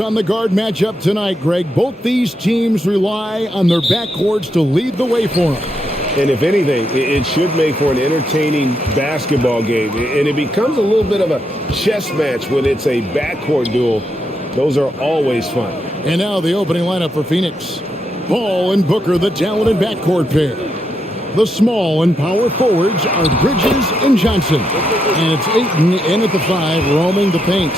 on the guard matchup tonight, Greg. Both these teams rely on their backcourts to lead the way for them. And if anything, it should make for an entertaining basketball game. And it becomes a little bit of a chess match when it's a backcourt duel. Those are always fun. And now the opening lineup for Phoenix. Paul and Booker, the talented backcourt pair. The small and power forwards are Bridges and Johnson. And it's Ayton in at the 5, roaming the paint.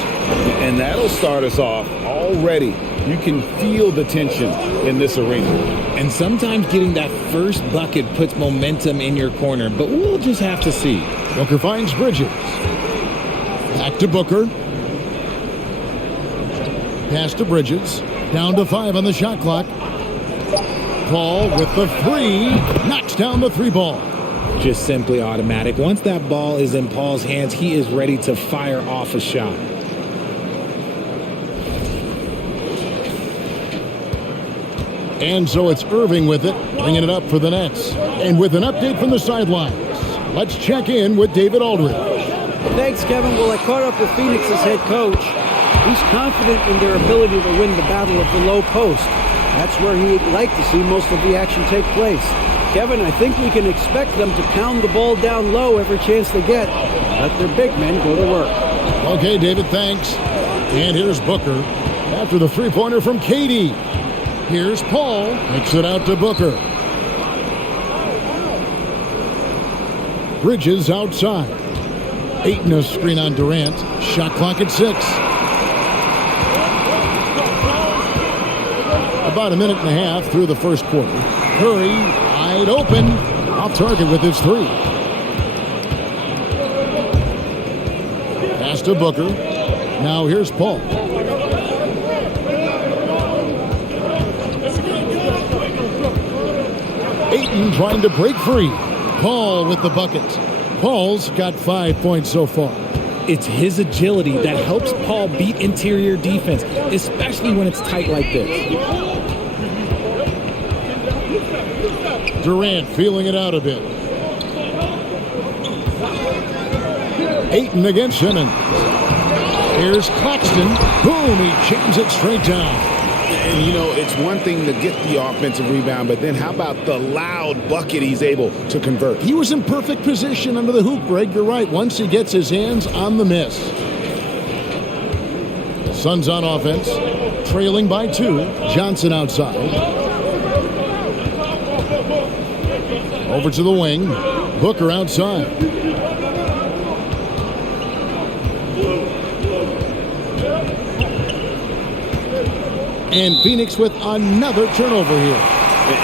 And that'll start us off already. You can feel the tension in this arena. And sometimes getting that first bucket puts momentum in your corner, but we'll just have to see. Booker finds Bridges. Back to Booker. Pass to Bridges. Down to 5 on the shot clock. Paul with the 3. Knocks down the 3 ball. Just simply automatic. Once that ball is in Paul's hands, he is ready to fire off a shot. And so it's Irving with it, bringing it up for the Nets. And with an update from the sidelines, let's check in with David Aldridge. Thanks, Kevin. Well, I caught up with Phoenix's head coach. He's confident in their ability to win the battle of the low post. That's where he'd like to see most of the action take place. Kevin, I think we can expect them to pound the ball down low every chance they get. Let their big men go to work. Okay, David, thanks. And here's Booker after the three-pointer from KD. Here's Paul. Kicks it out to Booker. Bridges outside. Ayton a screen on Durant. Shot clock at 6. About a minute and a half through the first quarter. Curry wide open. Off target with his 3. Pass to Booker. Now here's Paul. Ayton trying to break free. Paul with the bucket. Paul's got 5 points so far. It's his agility that helps Paul beat interior defense, especially when it's tight like this. Durant feeling it out a bit. Ayton against Simmons. Here's Claxton. Boom, he jams it straight down. And, you know, it's one thing to get the offensive rebound, but then how about the loud bucket he's able to convert? He was in perfect position under the hoop, Greg. You're right. Once he gets his hands on the miss. Suns on offense. Trailing by 2. Johnson outside. Over to the wing. Booker outside. And Phoenix with another turnover here.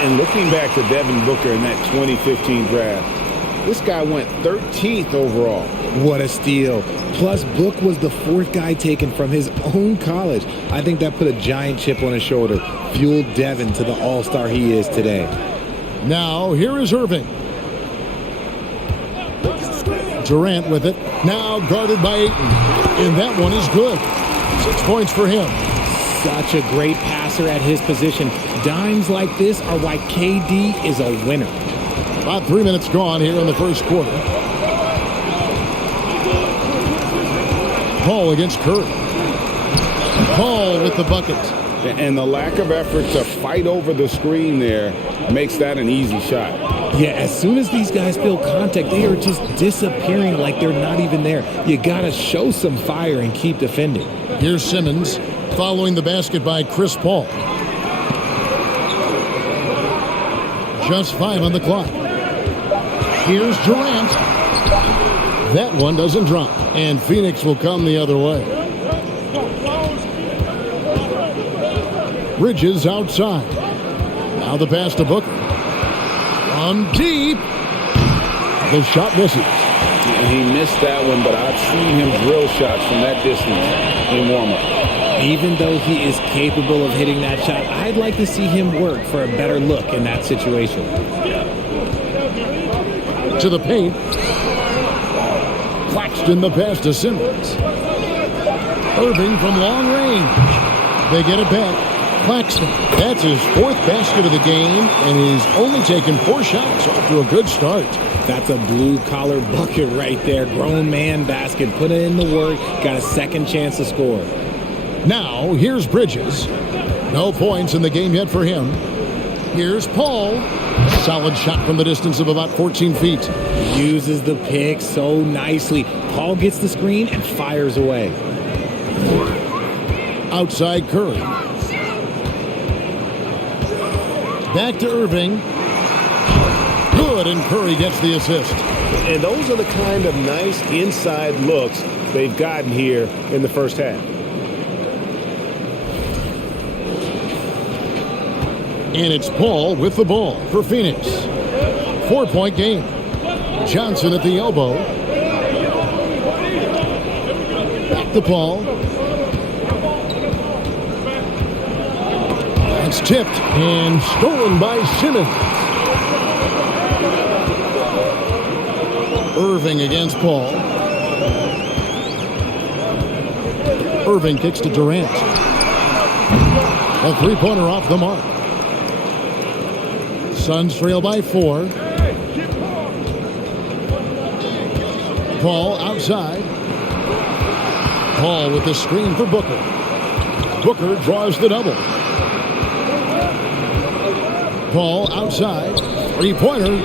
And looking back to Devin Booker in that 2015 draft, this guy went 13th overall. What a steal. Plus, Book was the 4th guy taken from his own college. I think that put a giant chip on his shoulder, fueled Devin to the all-star he is today. Now, here is Irving. Durant with it. Now guarded by Ayton. And that one is good. 6 points for him. Such a great passer at his position. Dimes like this are why KD is a winner. About 3 minutes gone here in the first quarter. Paul against Curry. Paul with the bucket. And the lack of effort to fight over the screen there makes that an easy shot. Yeah, as soon as these guys feel contact, they are just disappearing like they're not even there. You got to show some fire and keep defending. Here's Simmons following the basket by Chris Paul. Just 5 on the clock. Here's Durant. That one doesn't drop. And Phoenix will come the other way. Bridges outside. Now the pass to Booker. On deep. The shot misses. He missed that one, but I've seen him drill shots from that distance in warm-up. Even though he is capable of hitting that shot, I'd like to see him work for a better look in that situation. To the paint. Claxton the pass to Simmons. Irving from long range. They get it back. Claxton. That's his 4th basket of the game, and he's only taken 4 shots off to a good start. That's a blue-collar bucket right there. Grown man basket. Put in the work. Got a second chance to score. Now, here's Bridges. No points in the game yet for him. Here's Paul. Solid shot from the distance of about 14 feet. Uses the pick so nicely. Paul gets the screen and fires away. Outside Curry. Back to Irving. Good, and Curry gets the assist. And those are the kind of nice inside looks they've gotten here in the first half. And it's Paul with the ball for Phoenix. 4-point game. Johnson at the elbow. Back to Paul. That's tipped and stolen by Simmons. Irving against Paul. Irving kicks to Durant. A three-pointer off the mark. Suns trail by 4. Paul outside. Paul with the screen for Booker. Booker draws the double. Paul outside. Three-pointer.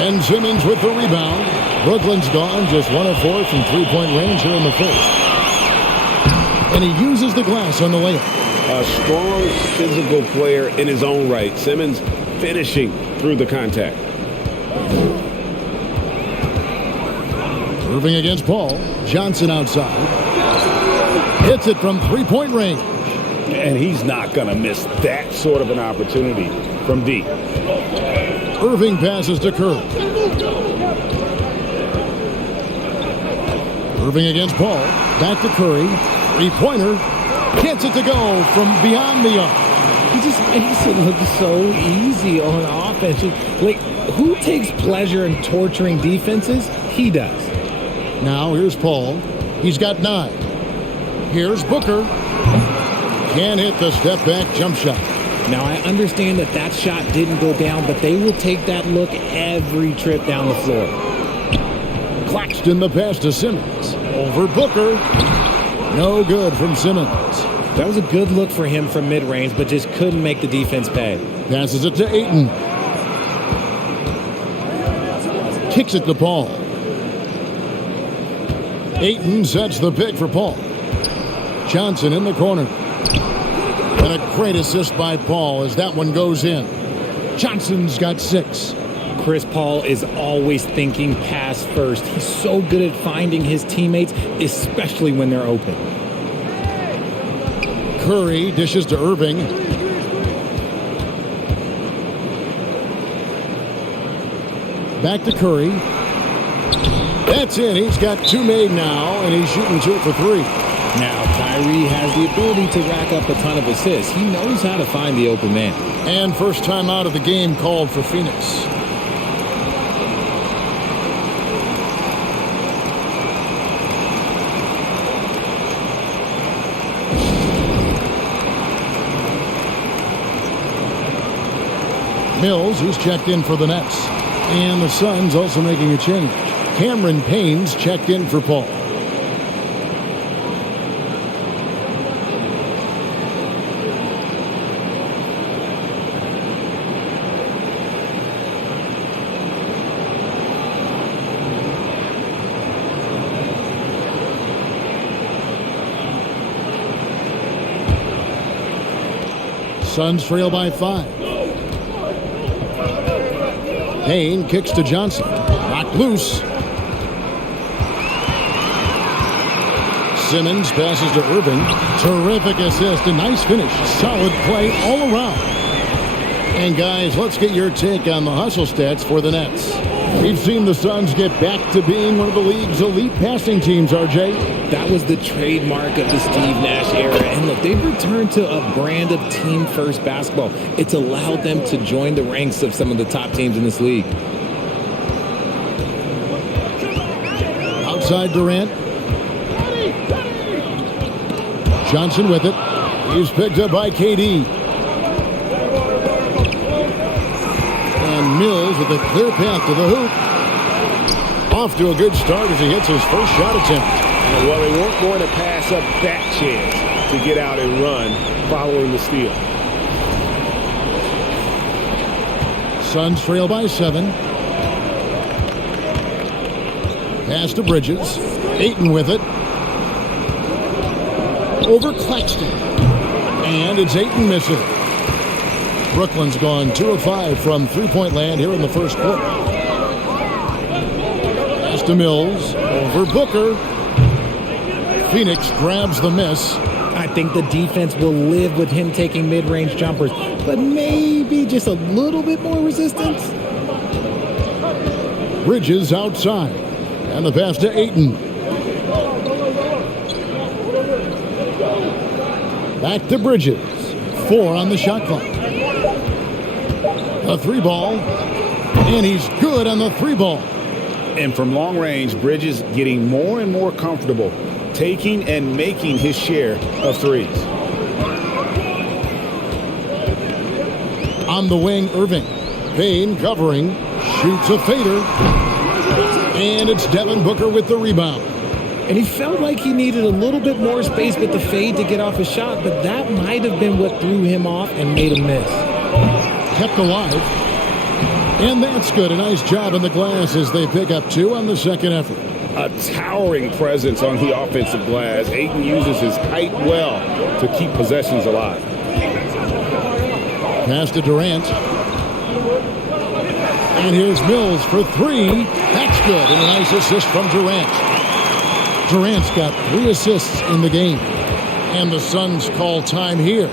And Simmons with the rebound. Brooklyn's gone just 1 of 4 from three-point range here in the first. And he uses the glass on the layup. A strong physical player in his own right. Simmons finishing through the contact. Irving against Paul. Johnson outside. Hits it from three-point range. And he's not going to miss that sort of an opportunity from deep. Irving passes to Curry. Irving against Paul. Back to Curry. Three-pointer. Gets it to go from beyond the arc. He just makes it look so easy on offense. Like, who takes pleasure in torturing defenses? He does. Now here's Paul. He's got 9. Here's Booker. Can't hit the step-back jump shot. Now, I understand that that shot didn't go down, but they will take that look every trip down the floor. Claxton the pass to Simmons. Over Booker. No good from Simmons. That was a good look for him from mid-range, but just couldn't make the defense pay. Passes it to Ayton. Kicks it to Paul. Ayton sets the pick for Paul. Johnson in the corner. And a great assist by Paul as that one goes in. Johnson's got 6. Chris Paul is always thinking pass first. He's so good at finding his teammates, especially when they're open. Curry dishes to Irving. Back to Curry. That's it. He's got 2 made now, and he's shooting 2 for 3. Now, Kyrie has the ability to rack up a ton of assists. He knows how to find the open man. And first time out of the game called for Phoenix. Mills, who's checked in for the Nets. And the Suns also making a change. Cameron Payne's checked in for Paul. Suns trail by 5. Payne kicks to Johnson. Knocked loose. Simmons passes to Irving. Terrific assist. A nice finish. Solid play all around. And guys, let's get your take on the hustle stats for the Nets. We've seen the Suns get back to being one of the league's elite passing teams, RJ. That was the trademark of the Steve Nash era. And look, they've returned to a brand of team-first basketball. It's allowed them to join the ranks of some of the top teams in this league. Outside Durant. Johnson with it. He's picked up by KD. And Mills with a clear path to the hoop. Off to a good start as he hits his first shot attempt. Well, they weren't going to pass up that chance to get out and run following the steal. Suns trail by 7. Pass to Bridges. Ayton with it. Over Claxton. And it's Ayton missing. Brooklyn's gone 2 of 5 from three-point land here in the first quarter. Pass to Mills. Over Booker. Phoenix grabs the miss. I think the defense will live with him taking mid-range jumpers, but maybe just a little bit more resistance. Bridges outside. And the pass to Ayton. Back to Bridges. 4 on the shot clock. A 3-ball. And he's good on the 3-ball. And from long range, Bridges getting more and more comfortable taking and making his share of threes. On the wing, Irving. Payne covering. Shoots a fader. And it's Devin Booker with the rebound. And he felt like he needed a little bit more space with the fade to get off his shot, but that might have been what threw him off and made him miss. Kept alive. And that's good. A nice job in the glass as they pick up 2 on the second effort. A towering presence on the offensive glass. Ayton uses his height well to keep possessions alive. Pass to Durant. And here's Mills for 3. That's good. And a nice assist from Durant. Durant's got 3 assists in the game. And the Suns call time here.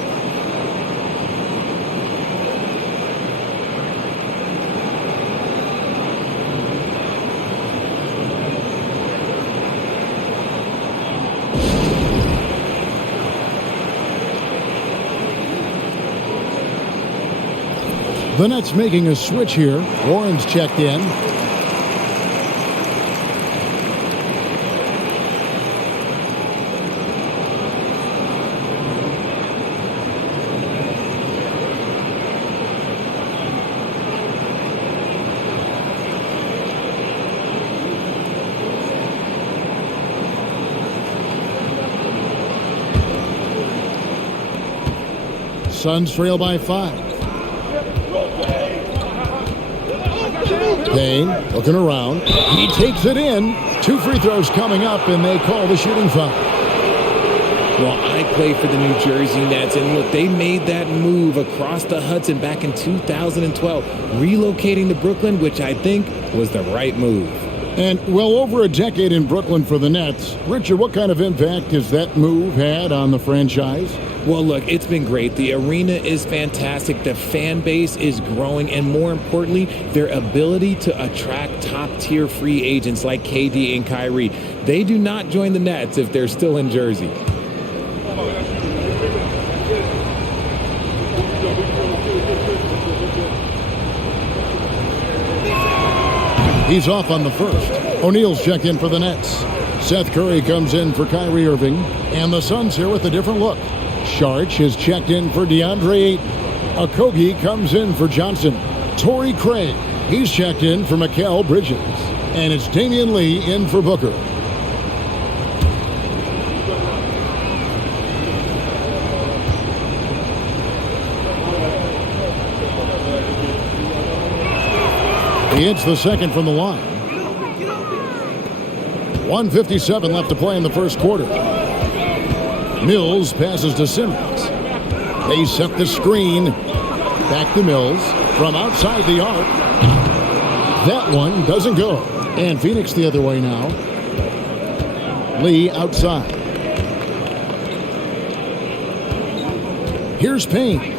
The Nets making a switch here. Warren's checked in. Suns trail by 5. Payne looking around. He takes it in. 2 free throws coming up, and they call the shooting foul. Well, I play for the New Jersey Nets, and look, they made that move across the Hudson back in 2012, relocating to Brooklyn, which I think was the right move. And well over a decade in Brooklyn for the Nets. Richard, what kind of impact has that move had on the franchise? Well, look, it's been great. The arena is fantastic. The fan base is growing. And more importantly, their ability to attract top-tier free agents like KD and Kyrie. They do not join the Nets if they're still in Jersey. He's off on the first. O'Neal's checked in for the Nets. Seth Curry comes in for Kyrie Irving. And the Suns here with a different look. Sharch is checked in for DeAndre Ayton. Okogie comes in for Johnson. Torrey Craig, he's checked in for Mikhail Bridges. And it's Damian Lee in for Booker. He hits the second from the line. 1:57 left to play in the first quarter. Mills passes to Simmons. They set the screen. Back to Mills from outside the arc. That one doesn't go. And Phoenix the other way now. Lee outside. Here's Payne.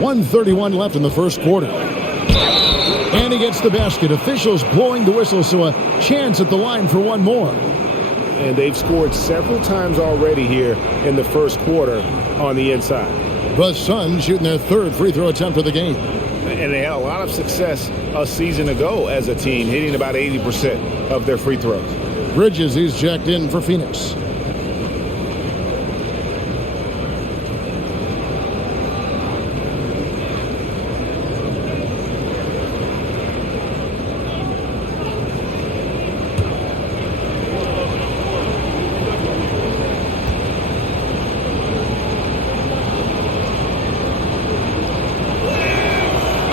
1:31 left in the first quarter. And he gets the basket. Officials blowing the whistle, so a chance at the line for one more. And they've scored several times already here in the first quarter on the inside. The Suns shooting their 3rd free throw attempt of the game. And they had a lot of success a season ago as a team, hitting about 80% of their free throws. Bridges, he's checked in for Phoenix.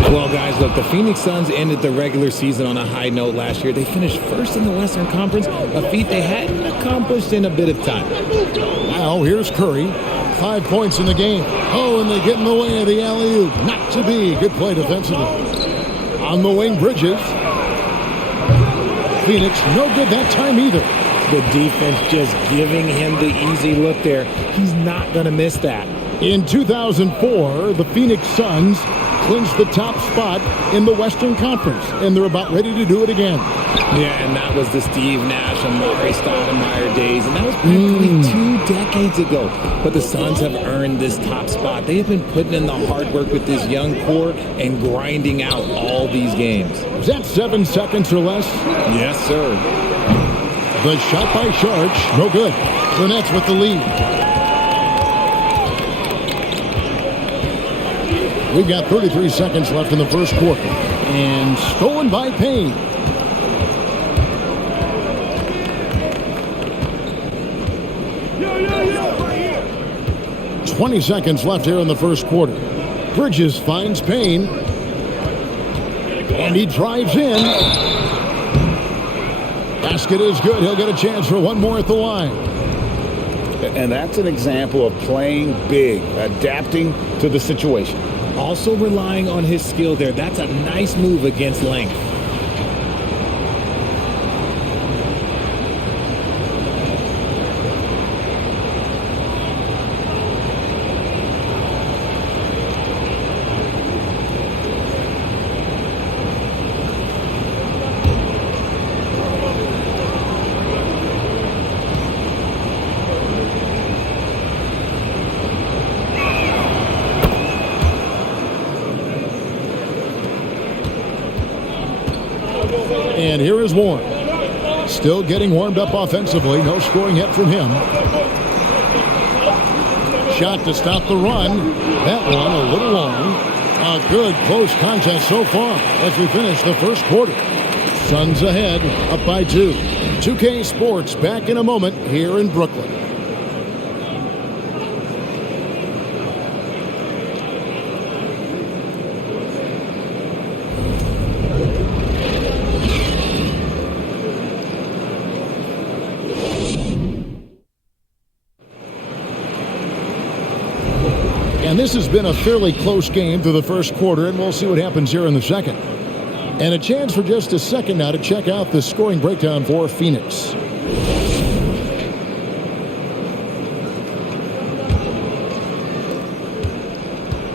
Well, guys, look, the Phoenix Suns ended the regular season on a high note last year. They finished first in the Western Conference, a feat they hadn't accomplished in a bit of time. Now here's Curry. 5 points in the game. Oh, and they get in the way of the alley-oop. Not to be. Good play defensively. On the wing, Bridges. Phoenix, no good that time either. The defense just giving him the easy look there. He's not going to miss that. In 2004, the Phoenix Suns clinched the top spot in the Western Conference, and they're about ready to do it again. Yeah, and that was the Steve Nash, Amari Stoudemire days, and that was practically 2 decades ago. But the Suns have earned this top spot. They have been putting in the hard work with this young core and grinding out all these games. Is that 7 seconds or less? Yes, sir. The shot by Sharch, no good. The Nets with the lead. We've got 33 seconds left in the first quarter. And stolen by Payne. Yeah. 20 seconds left here in the first quarter. Bridges finds Payne. And he drives in. Basket is good. He'll get a chance for one more at the line. And that's an example of playing big, adapting to the situation. Also relying on his skill there. That's a nice move against length. And here is Warren. Still getting warmed up offensively. No scoring yet from him. Shot to stop the run. That one a little long. A good close contest so far as we finish the first quarter. Suns ahead, up by 2. 2K Sports back in a moment here in Brooklyn. And this has been a fairly close game through the first quarter, and we'll see what happens here in the second. And a chance for just a second now to check out the scoring breakdown for Phoenix.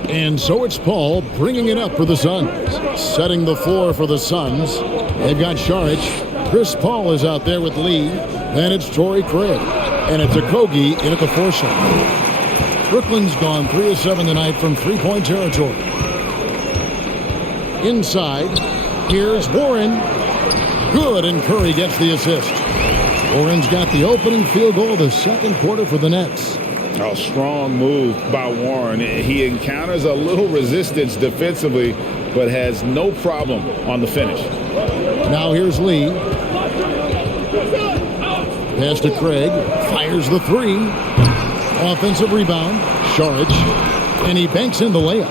And so it's Paul bringing it up for the Suns. Setting the floor for the Suns. They've got Saric. Chris Paul is out there with Lee. Then it's Torrey Craig. And it's Okogie in at the 4 shot. Brooklyn's gone 3 of 7 tonight from three-point territory. Inside, here's Warren. Good, and Curry gets the assist. Warren's got the opening field goal of the second quarter for the Nets. A strong move by Warren. He encounters a little resistance defensively, but has no problem on the finish. Now here's Lee. Pass to Craig. Fires the 3. Offensive rebound. Saric. And he banks in the layup.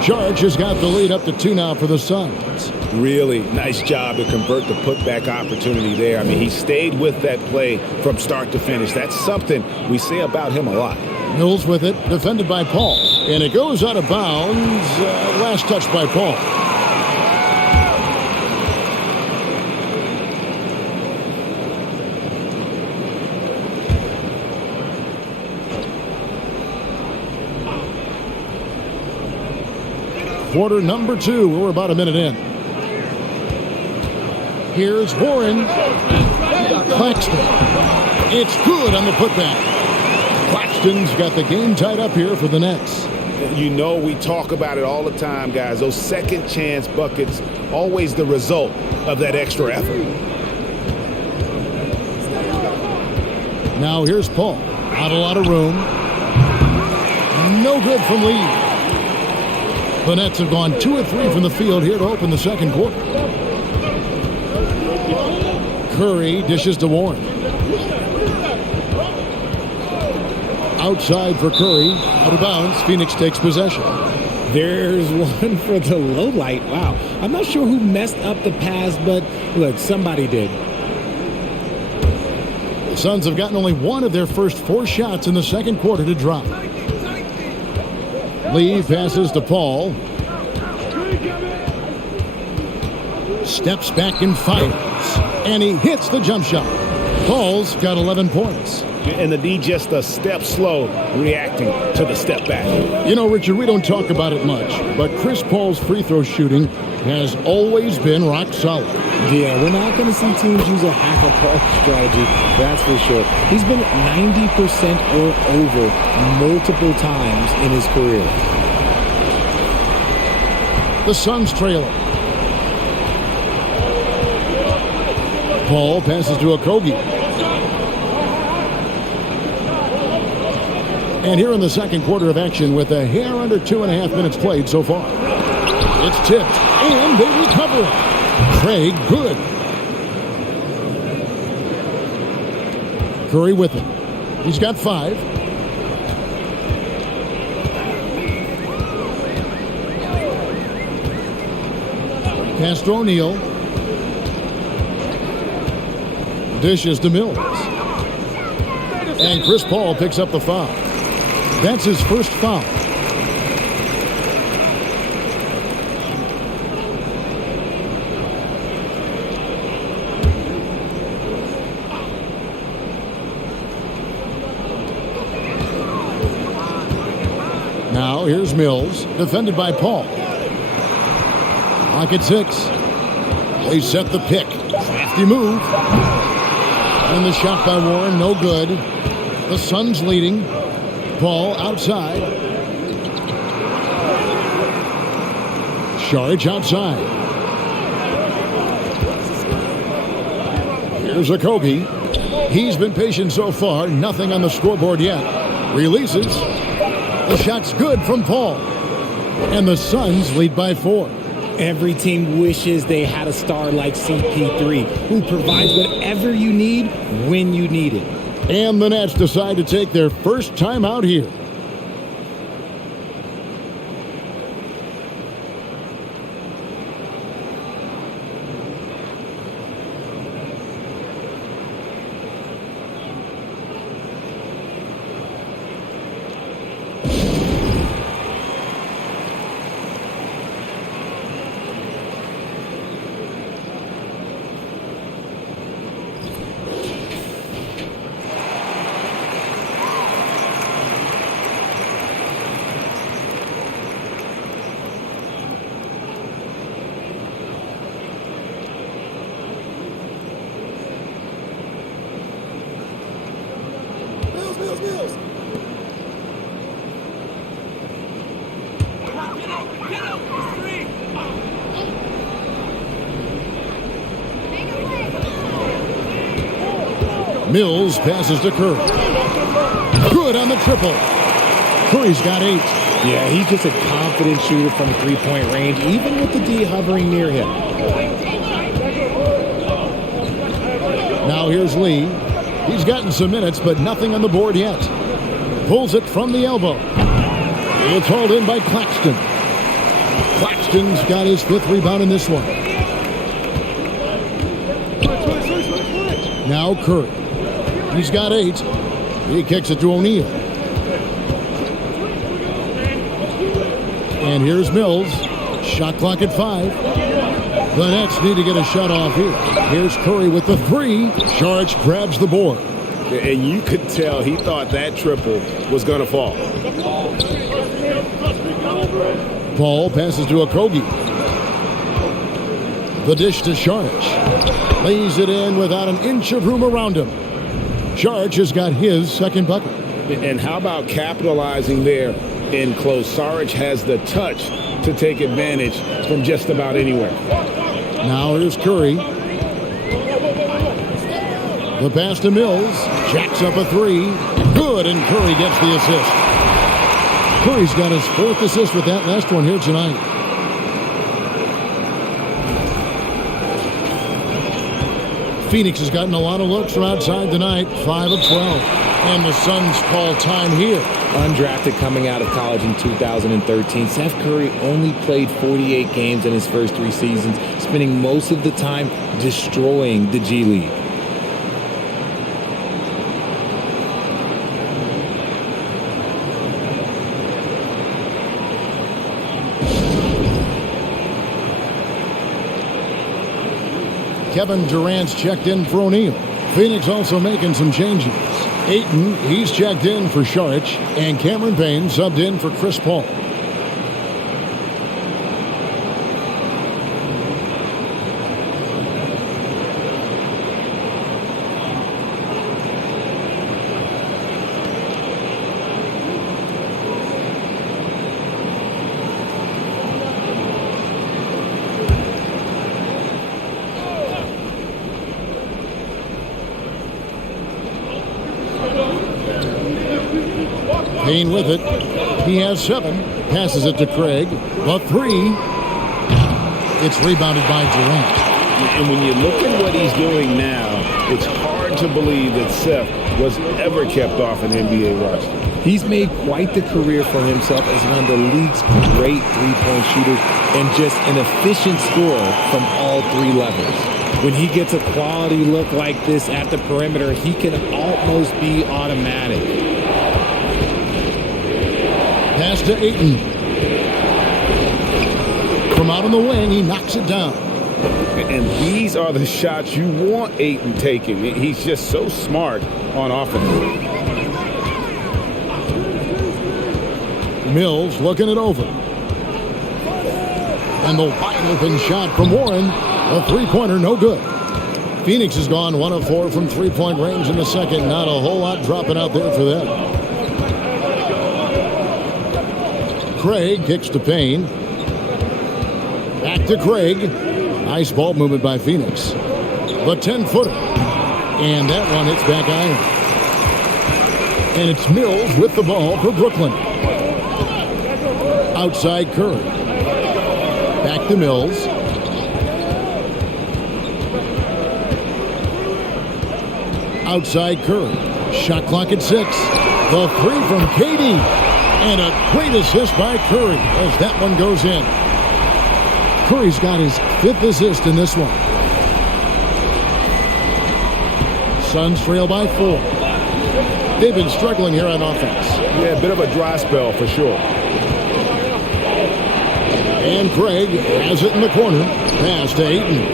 Saric has got the lead up to 2 now for the Suns. Really nice job to convert the putback opportunity there. I mean, he stayed with that play from start to finish. That's something we say about him a lot. Mills with it, defended by Paul. And it goes out of bounds. Last touch by Paul. Quarter number 2. We're about a minute in. Here's Warren. Claxton. It's good on the putback. Claxton's got the game tied up here for the Nets. You know, we talk about it all the time, guys. Those second chance buckets, always the result of that extra effort. Now here's Paul. Not a lot of room. No good from Lee. The Nets have gone 2 of 3 from the field here to open the second quarter. Curry dishes to Warren. Outside for Curry. Out of bounds. Phoenix takes possession. There's one for the low light. Wow. I'm not sure who messed up the pass, but look, somebody did. The Suns have gotten only one of their first 4 shots in the second quarter to drop. Lee passes to Paul. Steps back and fires. And he hits the jump shot. Paul's got 11 points. And the D just a step slow reacting to the step back. You know, Richard, we don't talk about it much, but Chris Paul's free throw shooting has always been rock solid. Yeah, we're not going to see teams use a hack-apart strategy, that's for sure. He's been 90% or over multiple times in his career. The Suns trailing. Paul passes to Okogie. And here in the second quarter of action with a hair under 2.5 minutes played so far. It's tipped, and they recover it. Craig good. Curry with it. He's got 5. Pass to O'Neal. Dishes to Mills. And Chris Paul picks up the foul. That's his first foul. Now here's Mills, defended by Paul. Clock at 6. They set the pick. Crafty move. And the shot by Warren, no good. The Suns leading. Paul outside. Saric outside. Here's Okogie. He's been patient so far. Nothing on the scoreboard yet. Releases. The shot's good from Paul. And the Suns lead by 4. Every team wishes they had a star like CP3 who provides whatever you need when you need it. And the Nets decide to take their first time out here. Mills passes to Curry. Good on the triple. Curry's got 8. Yeah, he's just a confident shooter from 3-point range, even with the D hovering near him. Now here's Lee. He's gotten some minutes, but nothing on the board yet. Pulls it from the elbow. It's hauled in by Claxton. Claxton's got his 5th rebound in this one. Now Curry. He's got 8. He kicks it to O'Neal. And here's Mills. Shot clock at 5. The Nets need to get a shot off here. Here's Curry with the 3. Saric grabs the board. And you could tell he thought that triple was going to fall. Paul passes to Okogie. The dish to Saric. Lays it in without an inch of room around him. Saric has got his 2nd bucket. And how about capitalizing there in close? Saric has the touch to take advantage from just about anywhere. Now here's Curry. The pass to Mills. Jacks up a 3. Good, and Curry gets the assist. Curry's got his 4th assist with that last one here tonight. Phoenix has gotten a lot of looks from outside tonight, 5 of 12. And the Suns call time here. Undrafted coming out of college in 2013, Seth Curry only played 48 games in his first 3 seasons, spending most of the time destroying the G League. Kevin Durant's checked in for O'Neal. Phoenix also making some changes. Ayton, he's checked in for Saric, and Cameron Payne subbed in for Chris Paul. Payne with it. He has 7. Passes it to Craig. The 3. It's rebounded by Durant. And when you look at what he's doing now, it's hard to believe that Seth was ever kept off an NBA roster. He's made quite the career for himself as one of the league's great three-point shooters and just an efficient scorer from all 3 levels. When he gets a quality look like this at the perimeter, he can almost be automatic. Pass to Ayton. From out on the wing, he knocks it down. And these are the shots you want Ayton taking. He's just so smart on offense. Mills looking it over. And the wide open shot from Warren. A 3-pointer, no good. Phoenix has gone 1 of 4 from 3-point range in the second. Not a whole lot dropping out there for them. Craig kicks to Payne. Back to Craig. Nice ball movement by Phoenix. The 10-footer. And that one hits back iron. And it's Mills with the ball for Brooklyn. Outside Curry. Back to Mills. Outside Curry. Shot clock at 6. The 3 from KD. And a great assist by Curry as that one goes in. Curry's got his 5th assist in this one. Suns trail by 4. They've been struggling here on offense. Yeah, a bit of a dry spell for sure. And Craig has it in the corner. Pass to Ayton.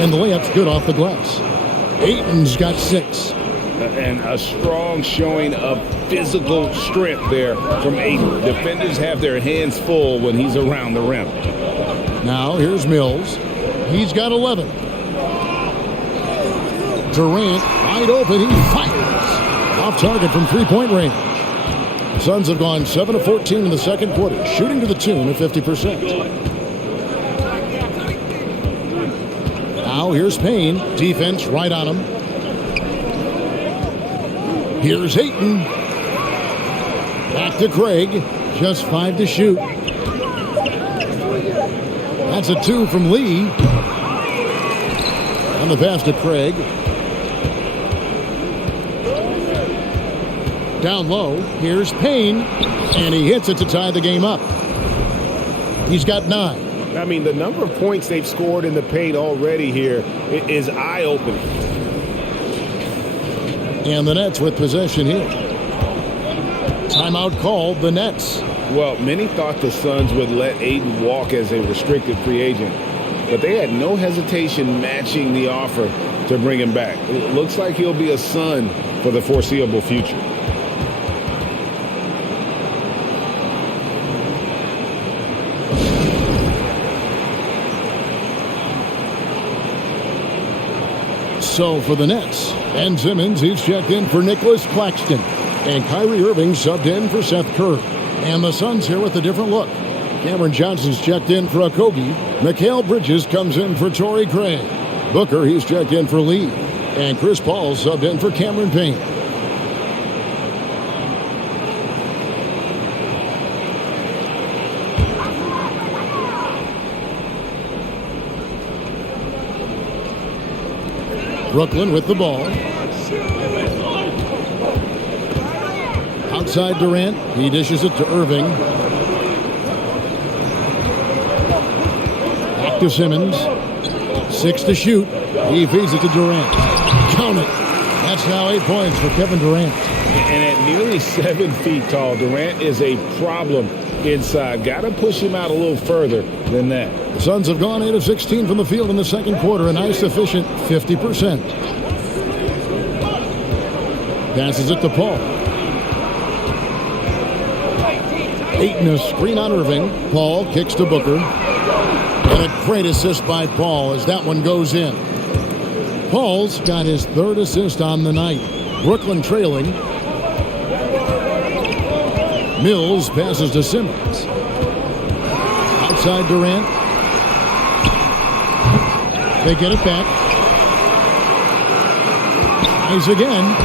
And the layup's good off the glass. Ayton's got 6. And a strong showing of physical strength there from Ayton. Defenders have their hands full when he's around the rim. Now here's Mills. He's got 11. Durant wide open. He fires. Off target from 3-point range. Suns have gone 7 of 14 in the second quarter, shooting to the tune of 50%. Now here's Payne. Defense right on him. Here's Ayton. Back to Craig. Just 5 to shoot. That's a 2 from Lee. On the pass to Craig. Down low. Here's Payne. And he hits it to tie the game up. He's got 9. I mean, the number of points they've scored in the paint already here is eye-opening. And the Nets with possession here. Timeout called, the Nets. Well, many thought the Suns would let Ayton walk as a restricted free agent, but they had no hesitation matching the offer to bring him back. It looks like he'll be a Sun for the foreseeable future. So for the Nets, Ben Simmons, he's checked in for Nicholas Claxton. And Kyrie Irving subbed in for Seth Curry. And the Suns here with a different look. Cameron Johnson's checked in for Okogie. Mikhail Bridges comes in for Torrey Craig. Booker, he's checked in for Lee. And Chris Paul subbed in for Cameron Payne. Brooklyn with the ball. Outside Durant. He dishes it to Irving. Back to Simmons. 6 to shoot. He feeds it to Durant. Count it. That's now 8 points for Kevin Durant. And at nearly 7 feet tall, Durant is a problem inside. Got to push him out a little further than that. The Suns have gone 8 of 16 from the field in the second quarter, a nice efficient 50%. Passes it to Paul. Ayton a screen on Irving. Paul kicks to Booker. And a great assist by Paul as that one goes in. Paul's got his 3rd assist on the night. Brooklyn trailing. Mills passes to Simmons. Outside Durant. They get it back. Tries again.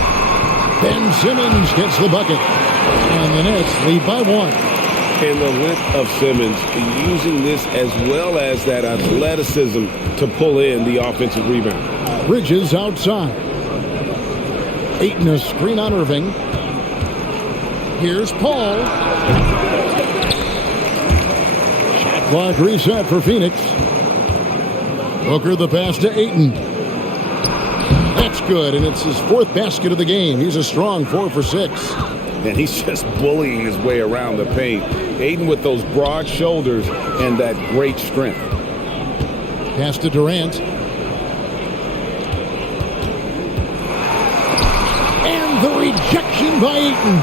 Ben Simmons gets the bucket. And the Nets lead by 1. And the length of Simmons using this as well as that athleticism to pull in the offensive rebound. Bridges outside. Ayton a screen on Irving. Here's Paul. Shot clock reset for Phoenix. Booker the pass to Ayton. That's good, and it's his 4th basket of the game. He's a strong 4 for 6. And he's just bullying his way around the paint. Ayton with those broad shoulders and that great strength. Pass to Durant. And the rejection by Ayton.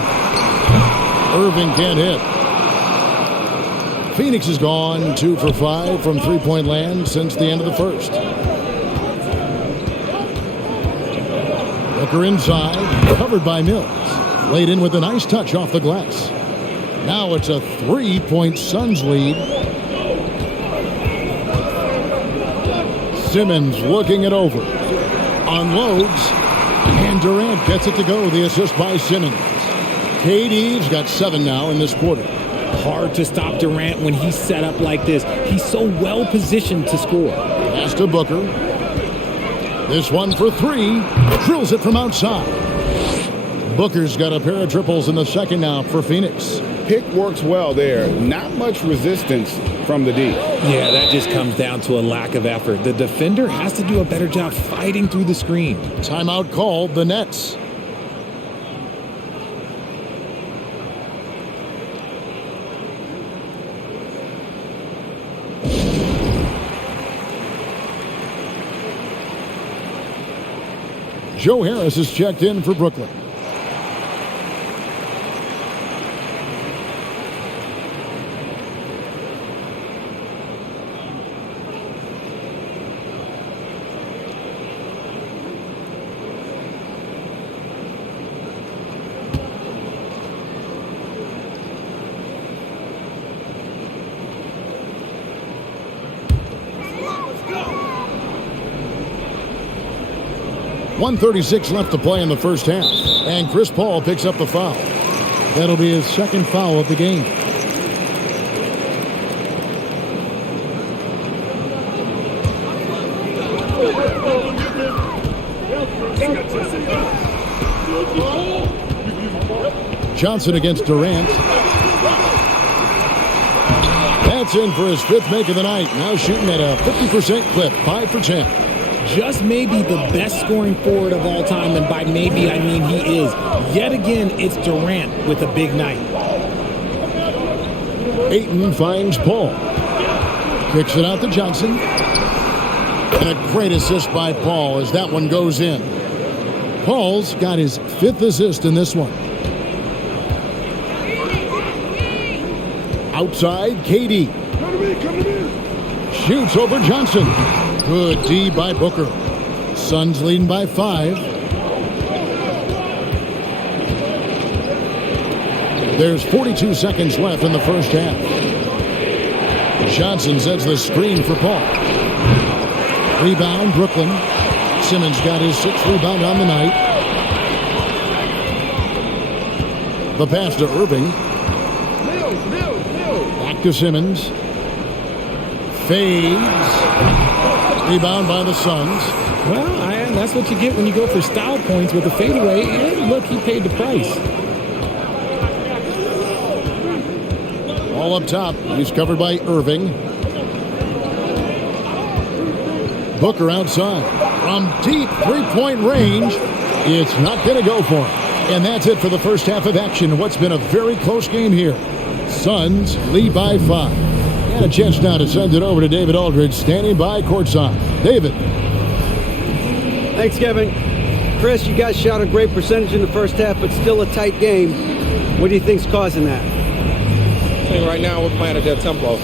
Irving can't hit. Phoenix has gone 2 for 5 from three-point land since the end of the first. Booker inside, covered by Mills. Laid in with a nice touch off the glass. Now it's a 3-point Suns lead. Simmons looking it over. Unloads. And Durant gets it to go. The assist by Simmons. KD's got 7 now in this quarter. Hard to stop Durant when he's set up like this. He's so well positioned to score. Pass to Booker. This one for 3. Drills it from outside. Booker's got a pair of triples in the second now for Phoenix. Pick works well there. Not much resistance from the D. Yeah, that just comes down to a lack of effort. The defender has to do a better job fighting through the screen. Timeout called, the Nets. Joe Harris is checked in for Brooklyn. Let's go. 1:36 left to play in the first half. And Chris Paul picks up the foul. That'll be his second foul of the game. Johnson against Durant. That's in for his 5th make of the night. Now shooting at a 50% clip, 5 for 10. Just maybe the best scoring forward of all time, and by maybe I mean he is. Yet again, it's Durant with a big night. Ayton finds Paul. Kicks it out to Johnson. And a great assist by Paul as that one goes in. Paul's got his 5th assist in this one. Outside, KD. Come to me, come to me. Shoots over Johnson. Good D by Booker. Suns leading by 5. There's 42 seconds left in the first half. Johnson sets the screen for Paul. Rebound, Brooklyn. Simmons got his 6th rebound on the night. The pass to Irving. Back to Simmons. Fades. Rebound by the Suns. Well, I Again, that's what you get when you go for style points with a fadeaway. And look, he paid the price. All up top. He's covered by Irving. Booker outside. From deep three-point range, it's not going to go for him. And that's it for the first half of action. What's been a very close game here. Suns lead by 5. And a chance now to send it over to David Aldridge, standing by courtside. David. Thanks, Kevin. Chris, you guys shot a great percentage in the first half, but still a tight game. What do you think's causing that? I think right now we're playing at their tempo.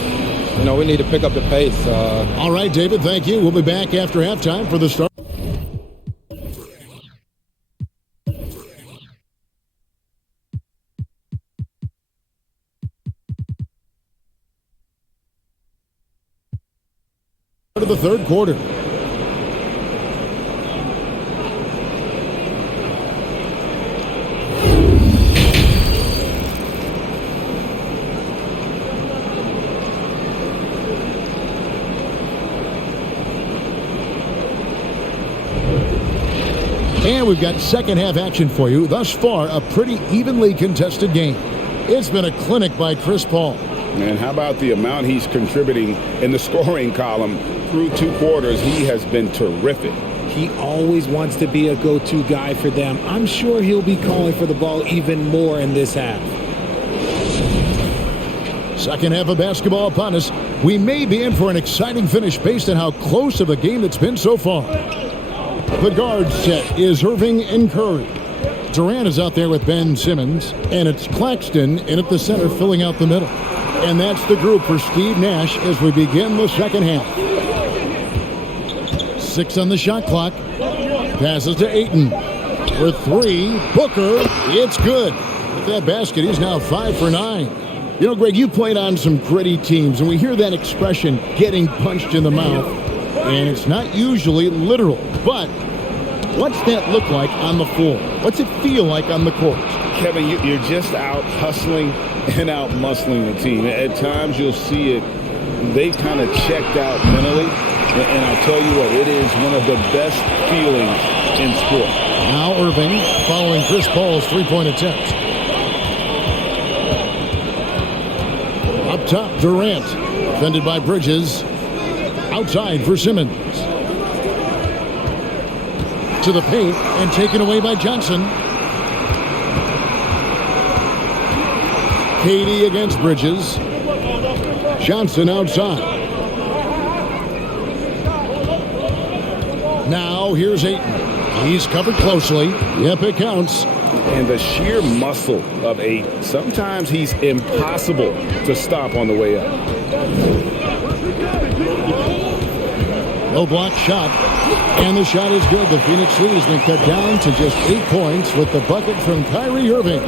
You know, we need to pick up the pace. All right, David, thank you. We'll be back after halftime for the start. Of the third quarter. And we've got second half action for you. Thus far, a pretty evenly contested game. It's been a clinic by Chris Paul. And how about the amount he's contributing in the scoring column through 2 quarters? He has been terrific. He always wants to be a go-to guy for them. I'm sure he'll be calling for the ball even more in this half. Second half of basketball upon us. We may be in for an exciting finish based on how close of a game it's been so far. The guard set is Irving and Curry. Durant is out there with Ben Simmons, and it's Claxton in at the center filling out the middle. And that's the group for Steve Nash as we begin the second half. 6 on the shot clock. Passes to Ayton. For 3, Booker. It's good. With that basket, he's now 5 for 9. You know, Greg, you played on some gritty teams, and we hear that expression, getting punched in the mouth. And it's not usually literal, but what's that look like on the floor? What's it feel like on the court? Kevin, you're just out hustling and out muscling the team. At times you'll see it, they kind of checked out mentally. And I'll tell you what, it is one of the best feelings in sport. Now Irving following Chris Paul's three-point attempt. Up top, Durant. Defended by Bridges. Outside for Simmons. To the paint and taken away by Johnson. KD against Bridges. Johnson outside. Now here's Ayton. He's covered closely. Yep, it counts. And the sheer muscle of Ayton. Sometimes he's impossible to stop on the way up. No block shot. And the shot is good. The Phoenix lead has been cut down to just 8 points with the bucket from Kyrie Irving.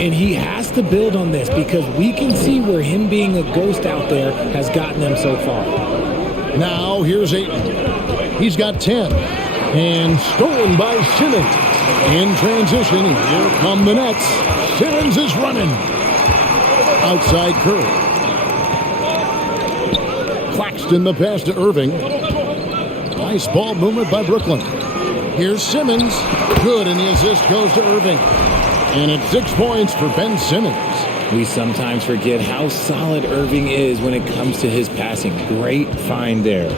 And he has to build on this because we can see where him being a ghost out there has gotten them so far. Now here's Ayton. He's got 10. And stolen by Simmons. In transition, here come the Nets. Simmons is running. Outside Curry. Claxton the pass to Irving. Nice ball movement by Brooklyn. Here's Simmons. Good, and the assist goes to Irving. And it's 6 points for Ben Simmons. We sometimes forget how solid Irving is when it comes to his passing. Great find there.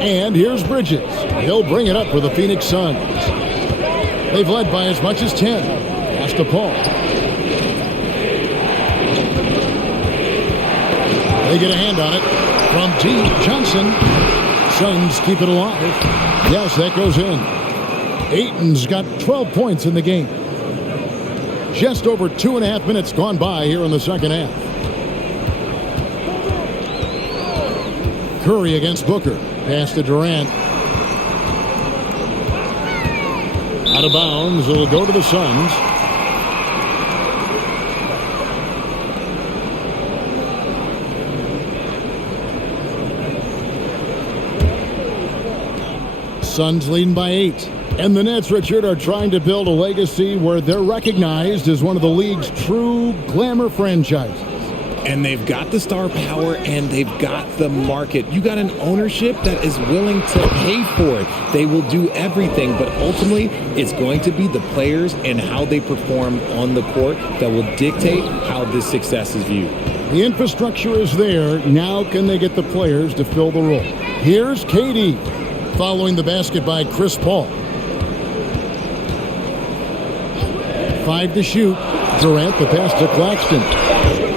And here's Bridges. He'll bring it up for the Phoenix Suns. They've led by as much as 10. Pass to Paul. They get a hand on it from deep. Johnson. Suns keep it alive. Yes, that goes in. Ayton's got 12 points in the game. Just over 2.5 minutes gone by here in the second half. Curry against Booker. Pass to Durant. Out of bounds. It'll go to the Suns. Suns leading by 8. And the Nets, Richard, are trying to build a legacy where they're recognized as one of the league's true glamour franchises. And they've got the star power and they've got the market. You got an ownership that is willing to pay for it. They will do everything, but ultimately it's going to be the players and how they perform on the court that will dictate how this success is viewed. The infrastructure is there. Now can they get the players to fill the role? Here's KD following the basket by Chris Paul. 5 to shoot. Durant, the pass to Claxton.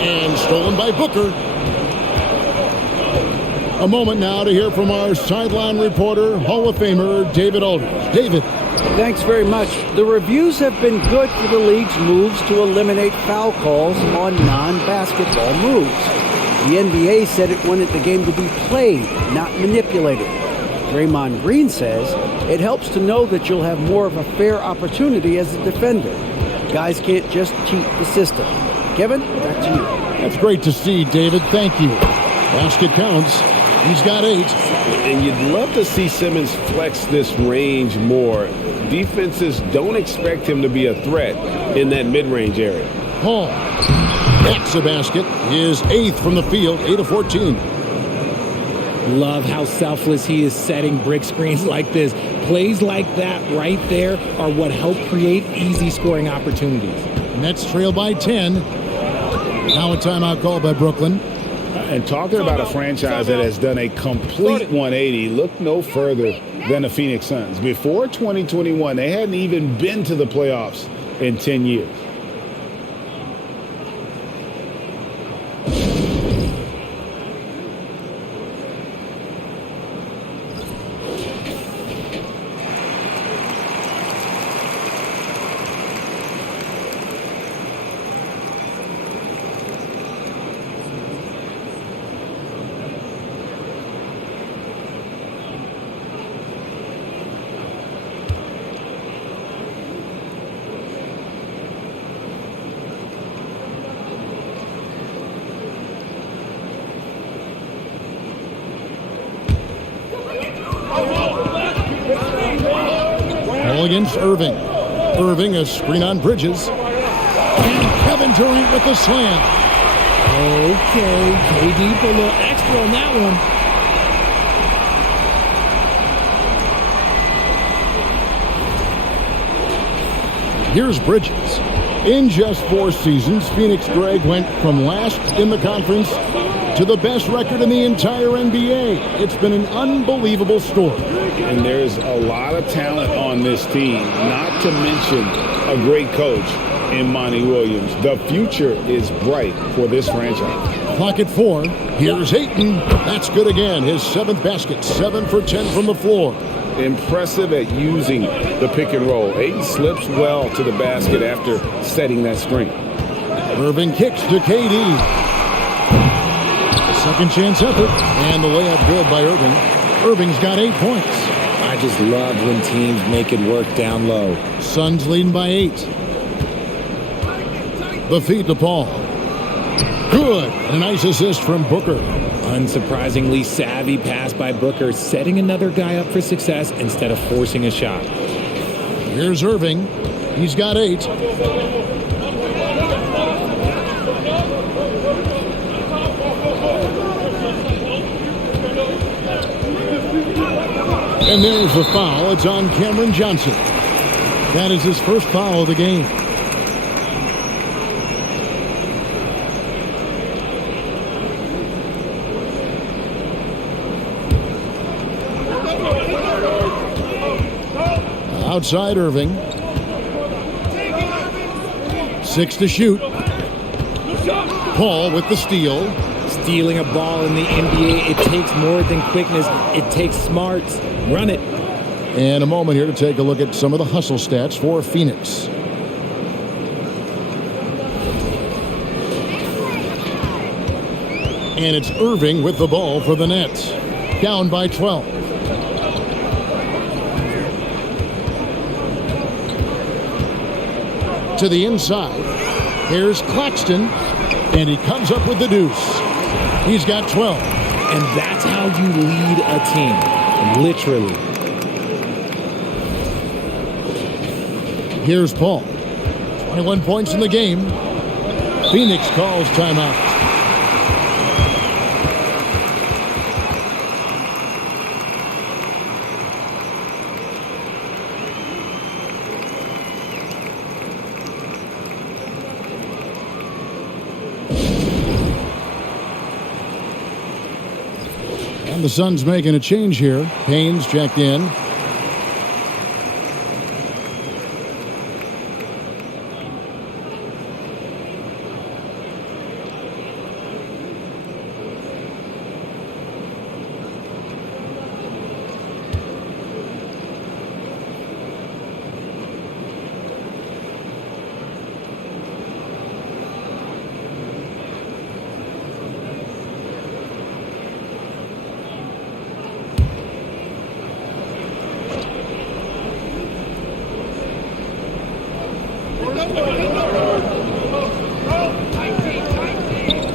And stolen by Booker. A moment now to hear from our sideline reporter, Hall of Famer David Aldridge. David. Thanks very much. The reviews have been good for the league's moves to eliminate foul calls on non-basketball moves. The NBA said it wanted the game to be played, not manipulated. Draymond Green says it helps to know that you'll have more of a fair opportunity as a defender. Guys can't just cheat the system. Kevin, back to you. That's great to see, David. Thank you. Basket counts. He's got 8. And you'd love to see Simmons flex this range more. Defenses don't expect him to be a threat in that mid-range area. Paul. That's a basket. His 8th from the field, 8 of 14. Love how selfless he is setting brick screens like this. Plays like that right there are what help create easy scoring opportunities. Nets trail by 10. Now a timeout call by Brooklyn. And talking about a franchise that has done a complete 180, look no further than the Phoenix Suns. Before 2021, they hadn't even been to the playoffs in 10 years. Ball against Irving. Irving, a screen on Bridges. And Kevin Durant with the slam. Okay, KD put a little extra on that one. Here's Bridges. In just 4 seasons, Phoenix Greg went from last in the conference to the best record in the entire NBA. It's been an unbelievable story. And there's a lot of talent on this team, not to mention a great coach in Monty Williams. The future is bright for this franchise. Clock at 4. Here's Ayton. That's good again. His 7th basket. 7 for 10 from the floor. Impressive at using the pick and roll. Ayton slips well to the basket after setting that screen. Irving kicks to KD. Second chance effort. And the layup good by Irving. Irving's got 8 points. I just love when teams make it work down low. Suns leading by 8. The feed to Paul. Good. And a nice assist from Booker. Unsurprisingly savvy pass by Booker, setting another guy up for success instead of forcing a shot. Here's Irving. He's got 8. And there's the foul. It's on Cameron Johnson. That is his first foul of the game. Outside Irving. 6 to shoot. Paul with the steal. Stealing a ball in the NBA, it takes more than quickness. It takes smarts. Run it. And a moment here to take a look at some of the hustle stats for Phoenix. And it's Irving with the ball for the Nets. Down by 12. To the inside. Here's Claxton. And he comes up with the deuce. He's got 12. And that's how you lead a team. Literally. Here's Paul. 21 points in the game. Phoenix calls timeout. And the Suns making a change here. Payne's checked in.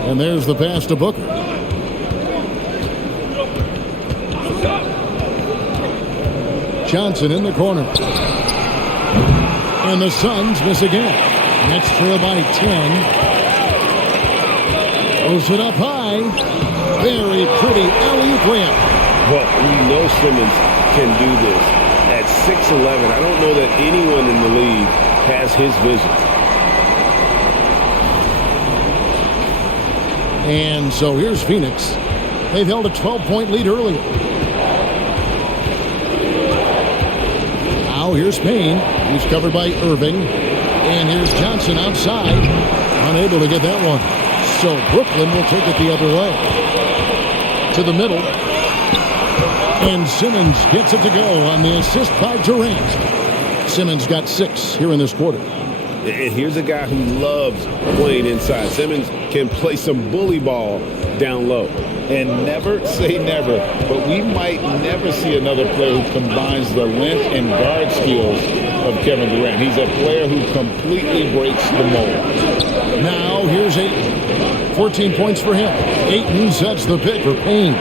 And there's the pass to Booker. Johnson in the corner. And the Suns miss again. Nets trail by 10. Throws it up high. Very pretty alley-oop layup. Well, we know Simmons can do this. At 6'11", I don't know that anyone in the league has his vision. And so here's Phoenix. They've held a 12-point lead earlier. Now here's Payne. He's covered by Irving. And here's Johnson outside. Unable to get that one. So Brooklyn will take it the other way. To the middle. And Simmons gets it to go on the assist by Durant. Simmons got 6 here in this quarter. And here's a guy who loves playing inside. Simmons can play some bully ball down low. And never say never, but we might never see another player who combines the length and guard skills of Kevin Durant. He's a player who completely breaks the mold. Now here's Ayton. 14 points for him. Ayton sets the pick for Payne.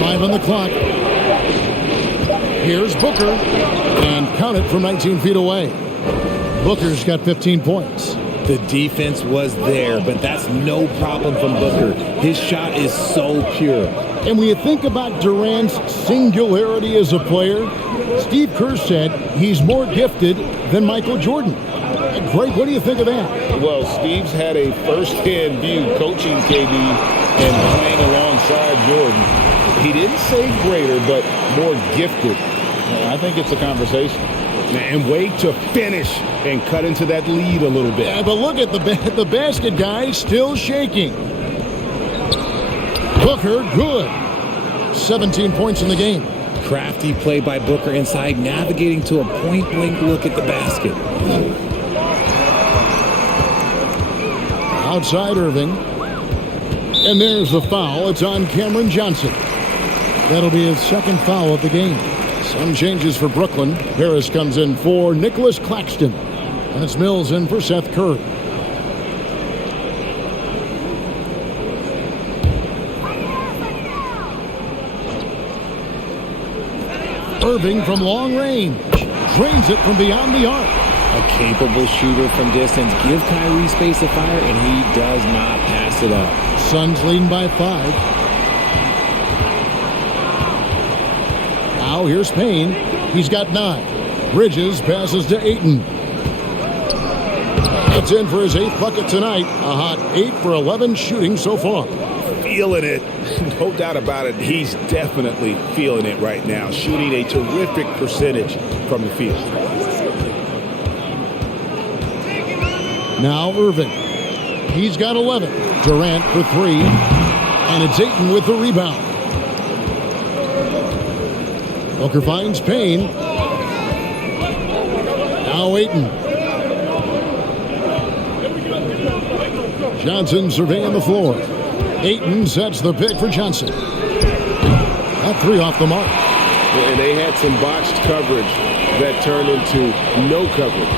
5 on the clock. Here's Booker. And count it from 19 feet away. Booker's got 15 points. The defense was there, but that's no problem from Booker. His shot is so pure. And when you think about Durant's singularity as a player, Steve Kerr said he's more gifted than Michael Jordan. Greg, what do you think of that? Well, Steve's had a first-hand view coaching KD and playing alongside Jordan. He didn't say greater, but more gifted. I think it's a conversation. And wait to finish and cut into that lead a little bit. Yeah, but look at the basket guy still shaking. Booker, good. 17 points in the game. Crafty play by Booker inside, navigating to a point-blank look at the basket. Outside Irving. And there's the foul. It's on Cameron Johnson. That'll be his second foul of the game. Some changes for Brooklyn. Harris comes in for Nicholas Claxton. And it's Mills in for Seth Curry. Irving from long range. Drains it from beyond the arc. A capable shooter from distance. Give Kyrie space to fire, and he does not pass it up. Suns leading by 5. Now here's Payne. He's got 9. Bridges passes to Ayton. It's in for his 8th bucket tonight. A hot 8 for 11 shooting so far. Feeling it. No doubt about it. He's definitely feeling it right now. Shooting a terrific percentage from the field. Now Irving. He's got 11. Durant for 3. And it's Ayton with the rebound. Booker finds Payne. Now Ayton. Johnson surveying the floor. Ayton sets the pick for Johnson. That 3 off the mark. And they had some botched coverage that turned into no coverage.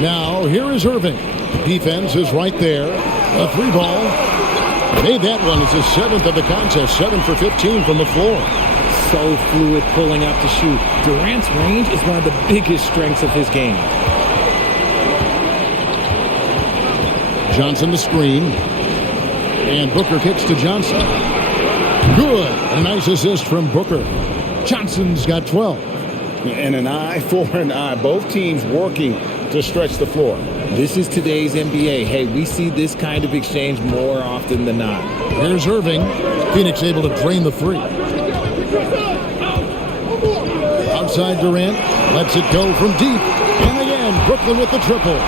Now here is Irving. Defense is right there. A 3 ball. Made that one. It's his 7th of the contest. 7 for 15 from the floor. So fluid pulling up to shoot. Durant's range is one of the biggest strengths of his game. Johnson the screen. And Booker kicks to Johnson. Good. A nice assist from Booker. Johnson's got 12. And an eye for an eye. Both teams working to stretch the floor. This is today's NBA. Hey, we see this kind of exchange more often than not. Here's Irving. Phoenix able to drain the three. Outside Durant. Lets it go from deep. And again, Brooklyn with the triple.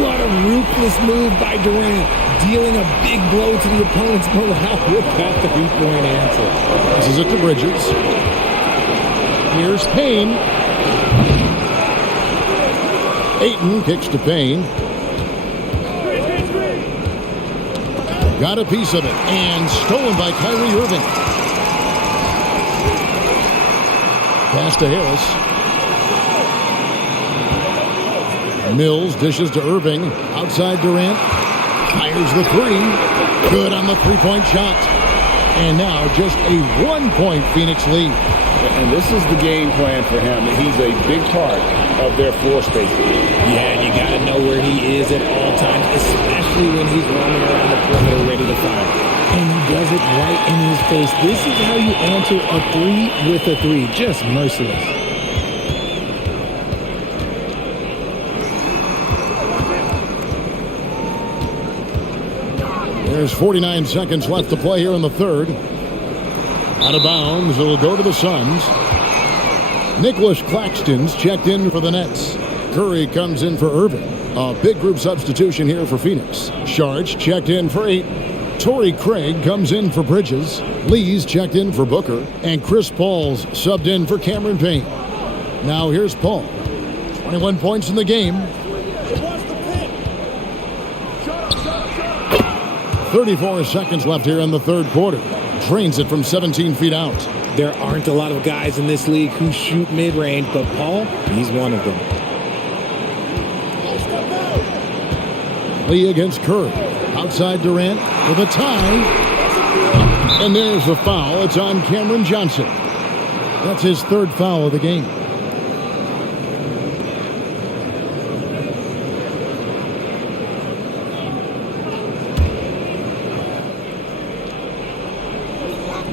What a ruthless move by Durant, dealing a big blow to the opponent's morale with that three-point answer. This is it to Bridges. Here's Payne. Ayton kicks to Payne. Got a piece of it, and stolen by Kyrie Irving. Pass to Harris. Mills dishes to Irving. Outside Durant. Fires the three. Good on the three-point shot. And now just a one-point Phoenix lead. And this is the game plan for him. He's a big part of their floor spacing. Yeah, you got to know where he is at all times, especially when he's roaming around the perimeter ready to fire. And he does it right in his face. This is how you answer a three with a three. Just merciless. There's 49 seconds left to play here in the third. Out of bounds, it'll go to the Suns. Nicholas Claxton's checked in for the Nets. Curry comes in for Irving. A big group substitution here for Phoenix. Sharch checked in for 8. Torrey Craig comes in for Bridges. Lee's checked in for Booker. And Chris Paul's subbed in for Cameron Payne. Now here's Paul. 21 points in the game. 34 seconds left here in the third quarter. Drains it from 17 feet out. There aren't a lot of guys in this league who shoot mid-range, but Paul, he's one of them. Lee against Curry. Outside Durant with a tie. And there's the foul. It's on Cameron Johnson. That's his third foul of the game.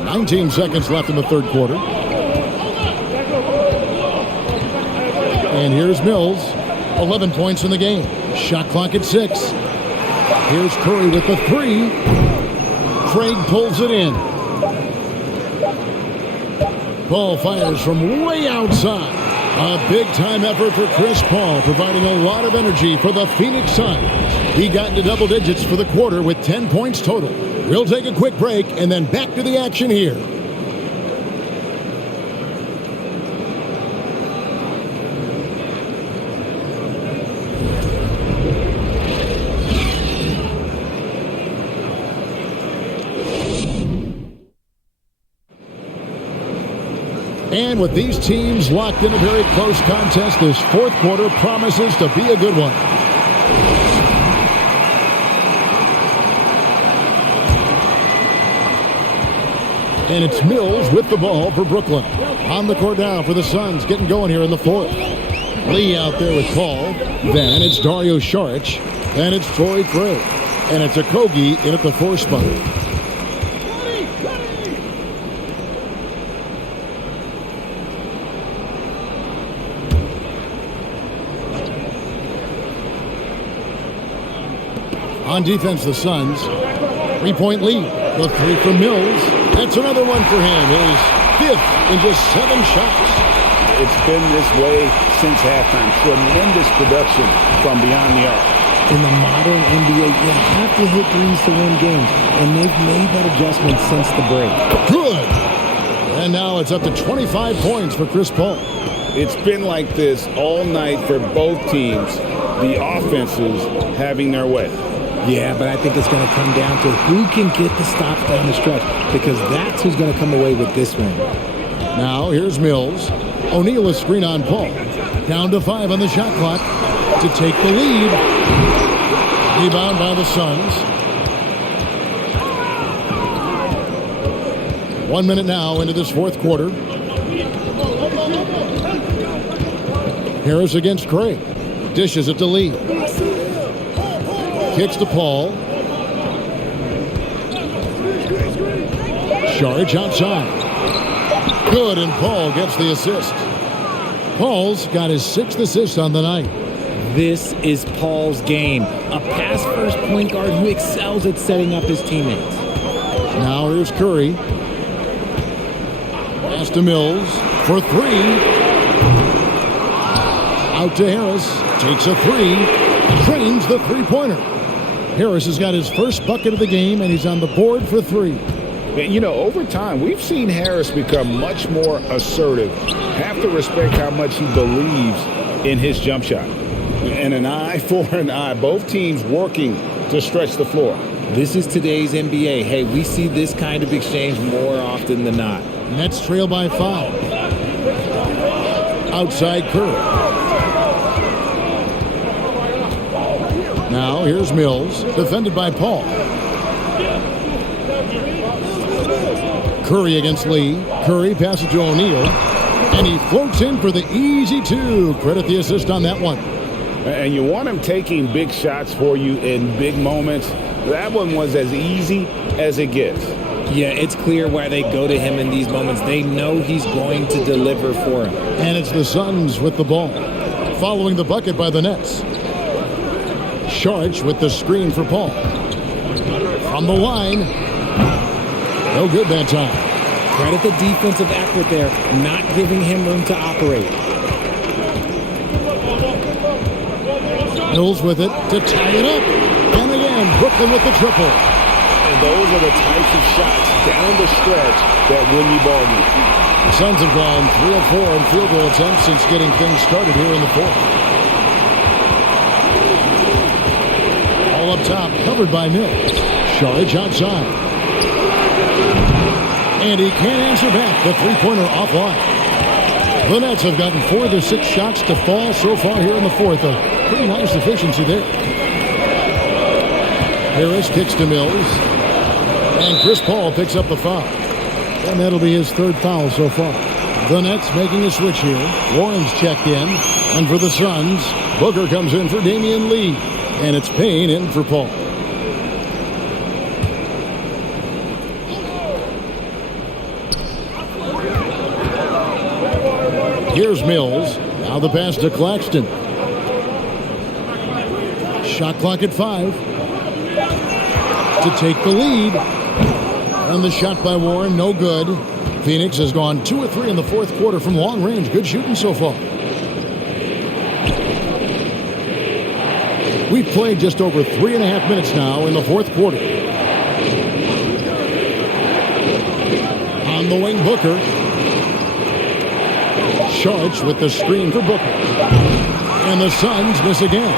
Nineteen seconds left in the third quarter. And here's Mills. 11 points in the game. Shot clock at 6. Here's Curry with the three. Craig pulls it in. Paul fires from way outside. A big-time effort for Chris Paul, providing a lot of energy for the Phoenix Suns. He got into double digits for the quarter with 10 points total. We'll take a quick break and then back to the action here. And with these teams locked in a very close contest, this fourth quarter promises to be a good one. And it's Mills with the ball for Brooklyn. On the court now for the Suns, getting going here in the fourth. Lee out there with Paul. Then it's Dario Saric. Then it's Torrey Craig. And it's Okogie in at the 4 spot. On defense, the Suns. 3-point lead. The three from Mills. That's another one for him. His 5th in just 7 shots. It's been this way since halftime. Tremendous production from beyond the arc. In the modern NBA, you have to hit threes to win games, and they've made that adjustment since the break. Good. And now it's up to 25 points for Chris Paul. It's been like this all night for both teams. The offenses having their way. Yeah, but I think it's going to come down to who can get the stops down the stretch, because that's who's going to come away with this one. Now here's Mills. O'Neal is screen on Paul. Down to 5 on the shot clock to take the lead. Rebound by the Suns. 1 minute now into this fourth quarter. Harris against Craig. Dishes it to Lee. Kicks to Paul. Saric outside. Good, and Paul gets the assist. Paul's got his 6th assist on the night. This is Paul's game. A pass-first point guard who excels at setting up his teammates. Now here's Curry. Pass to Mills for three. Out to Harris. Takes a three. Drains the three-pointer. Harris has got his first bucket of the game, and he's on the board for three. You know, over time, we've seen Harris become much more assertive. Have to respect how much he believes in his jump shot. And an eye for an eye. Both teams working to stretch the floor. This is today's NBA. Hey, we see this kind of exchange more often than not. Nets trail by 5. Outside Curry. Now here's Mills, defended by Paul. Curry against Lee. Curry passes to O'Neal, and he floats in for the easy two. Credit the assist on that one. And you want him taking big shots for you in big moments. That one was as easy as it gets. Yeah, it's clear why they go to him in these moments. They know he's going to deliver for them. And it's the Suns with the ball, following the bucket by the Nets. Sharch with the screen for Paul. From the line. No good that time. Credit the defensive effort there, not giving him room to operate. Mills with it to tie it up. And again, Brooklyn with the triple. And those are the types of shots down the stretch that win you ball games. The Suns have gone 3 of 4 in field goal attempts since getting things started here in the fourth. All up top, covered by Mills. Sharge outside. And he can't answer back. The three-pointer offline. The Nets have gotten 4 of their 6 shots to fall so far here in the fourth. A pretty nice efficiency there. Harris kicks to Mills. And Chris Paul picks up the foul. And that'll be his third foul so far. The Nets making a switch here. Warren's checked in. And for the Suns, Booker comes in for Damian Lee. And it's Payne in for Paul. Here's Mills. Now the pass to Claxton. Shot clock at 5. To take the lead. And the shot by Warren, no good. Phoenix has gone 2 of 3 in the fourth quarter from long range. Good shooting so far. We've played just over 3.5 minutes now in the fourth quarter. On the wing, Booker. Sharch with the screen for Booker. And the Suns miss again.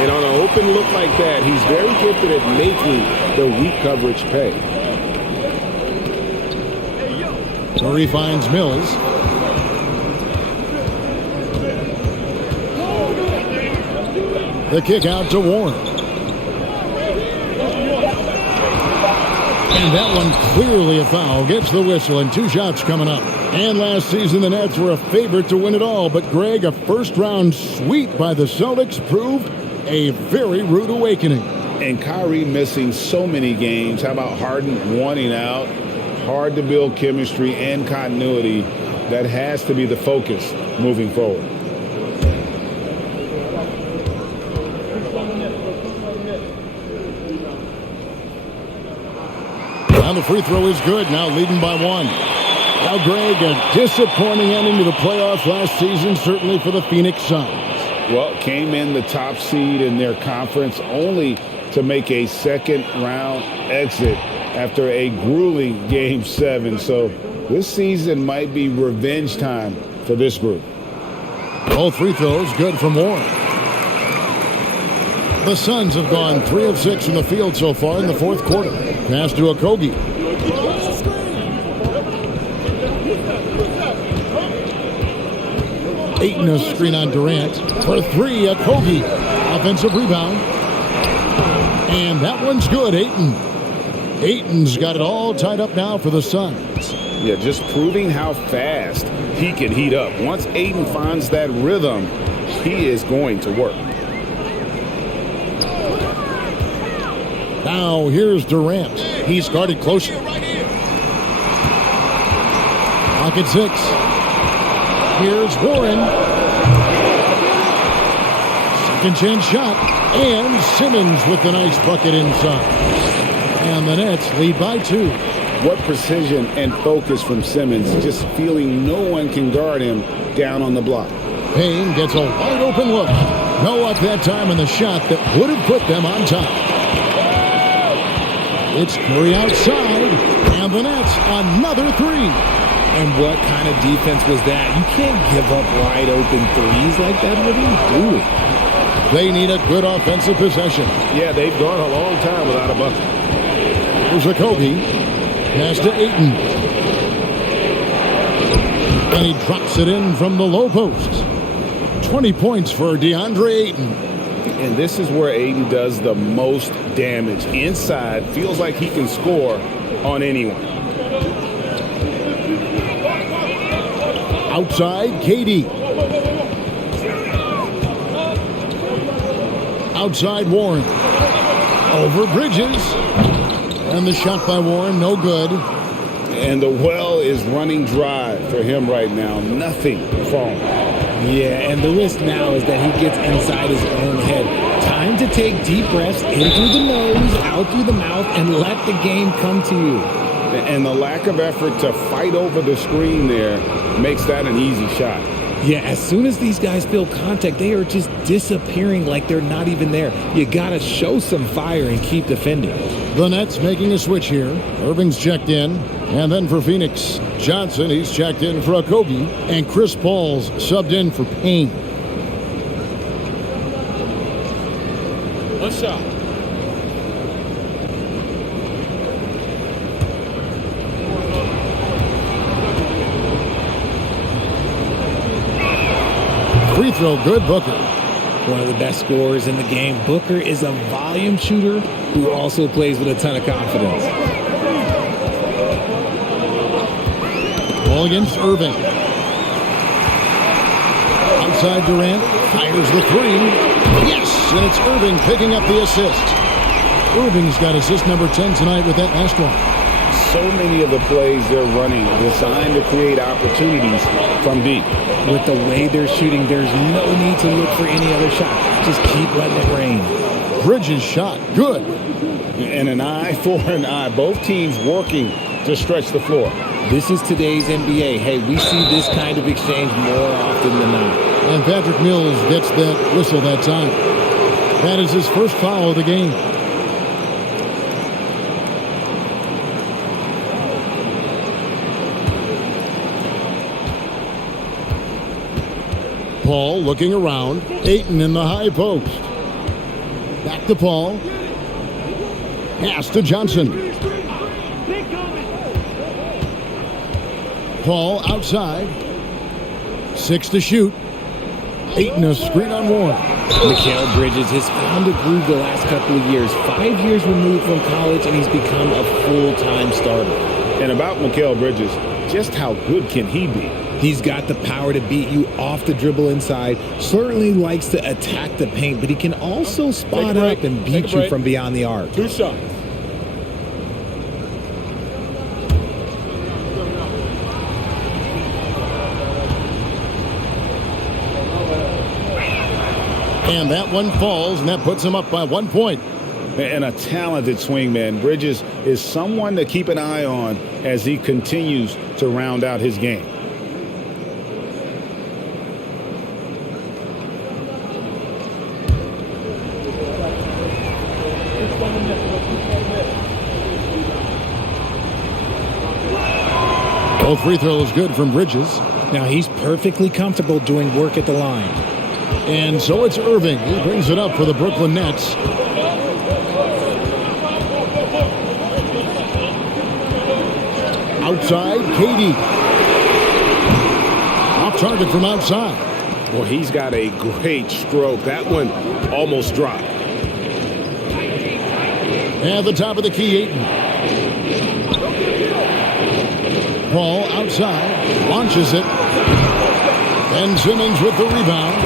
And on an open look like that, he's very gifted at making the weak coverage pay. Curry finds Mills. The kick out to Warren. And that one clearly a foul. Gets the whistle and 2 shots coming up. And last season the Nets were a favorite to win it all. But Greg, a first-round sweep by the Celtics proved a very rude awakening. And Kyrie missing so many games. How about Harden wanting out? Hard to build chemistry and continuity. That has to be the focus moving forward. Now the free throw is good. Now leading by 1. Now, Greg, a disappointing ending to the playoffs last season, certainly for the Phoenix Suns. Well, came in the top seed in their conference only to make a second-round exit after a grueling Game 7. So this season might be revenge time for this group. All free throws good from Warren. The Suns have gone 3 of 6 in the field so far in the fourth quarter. Pass to Okogie. Ayton a screen on Durant. For 3, Okogie. Offensive rebound. And that one's good, Ayton. Ayton's got it all tied up now for the Suns. Yeah, just proving how fast he can heat up. Once Ayton finds that rhythm, he is going to work. Now here's Durant. He's guarded closer. Pocket 6. Here's Warren. Second chance shot. And Simmons with the nice bucket inside. And the Nets lead by 2. What precision and focus from Simmons, just feeling no one can guard him down on the block. Payne gets a wide open look. No luck that time on the shot that would have put them on top. It's Curry outside, and the Nets another 3. And what kind of defense was that? You can't give up wide open threes like that. What are you doing? They need a good offensive possession. Yeah, they've gone a long time without a bucket. Here's a Kobe. Pass to Ayton. And he drops it in from the low post. 20 points for DeAndre Ayton. And this is where Ayton does the most damage. Inside, feels like he can score on anyone. Outside, KD. Outside, Warren. Over Bridges. And the shot by Warren, no good. And the well is running dry for him right now. Nothing falling. Yeah, and the risk now is that he gets inside his own head. Time to take deep breaths in through the nose, out through the mouth, and let the game come to you. And the lack of effort to fight over the screen there makes that an easy shot. Yeah, as soon as these guys feel contact, they are just disappearing like they're not even there. You got to show some fire and keep defending. The Nets making a switch here. Irving's checked in. And then for Phoenix, Johnson, he's checked in for Kobe. And Chris Paul's subbed in for Payne. One shot. Free throw, good, Booker. One of the best scorers in the game. Booker is a volume shooter who also plays with a ton of confidence. Ball against Irving. Outside Durant, fires the 3. Yes, and it's Irving picking up the assist. Irving's got assist number 10 tonight with that last one. So many of the plays they're running designed to create opportunities from deep. With the way they're shooting, there's no need to look for any other shot. Just keep letting it rain. Bridges shot, good. And an eye for an eye. Both teams working to stretch the floor. This is today's NBA. Hey, we see this kind of exchange more often than not. And Patrick Mills gets that whistle that time. That is his first foul of the game. Paul looking around. Ayton in the high post. Back to Paul. Pass to Johnson. Paul outside. 6 to shoot. Ayton a screen on Warren. Mikhail Bridges has found a groove the last couple of years. 5 years removed from college, and he's become a full-time starter. And about Mikhail Bridges, just how good can he be? He's got the power to beat you off the dribble inside. Certainly likes to attack the paint, but he can also spot up and beat you from beyond the arc. 2 shots. And that one falls, and that puts him up by 1 point. And a talented swingman. Bridges is someone to keep an eye on as he continues to round out his game. Both free throws good from Bridges. Now he's perfectly comfortable doing work at the line. And so it's Irving. He brings it up for the Brooklyn Nets. Outside, KD. Off target from outside. Well, he's got a great stroke. That one almost dropped. At the top of the key, Ayton. Paul outside, launches it. And Simmons with the rebound.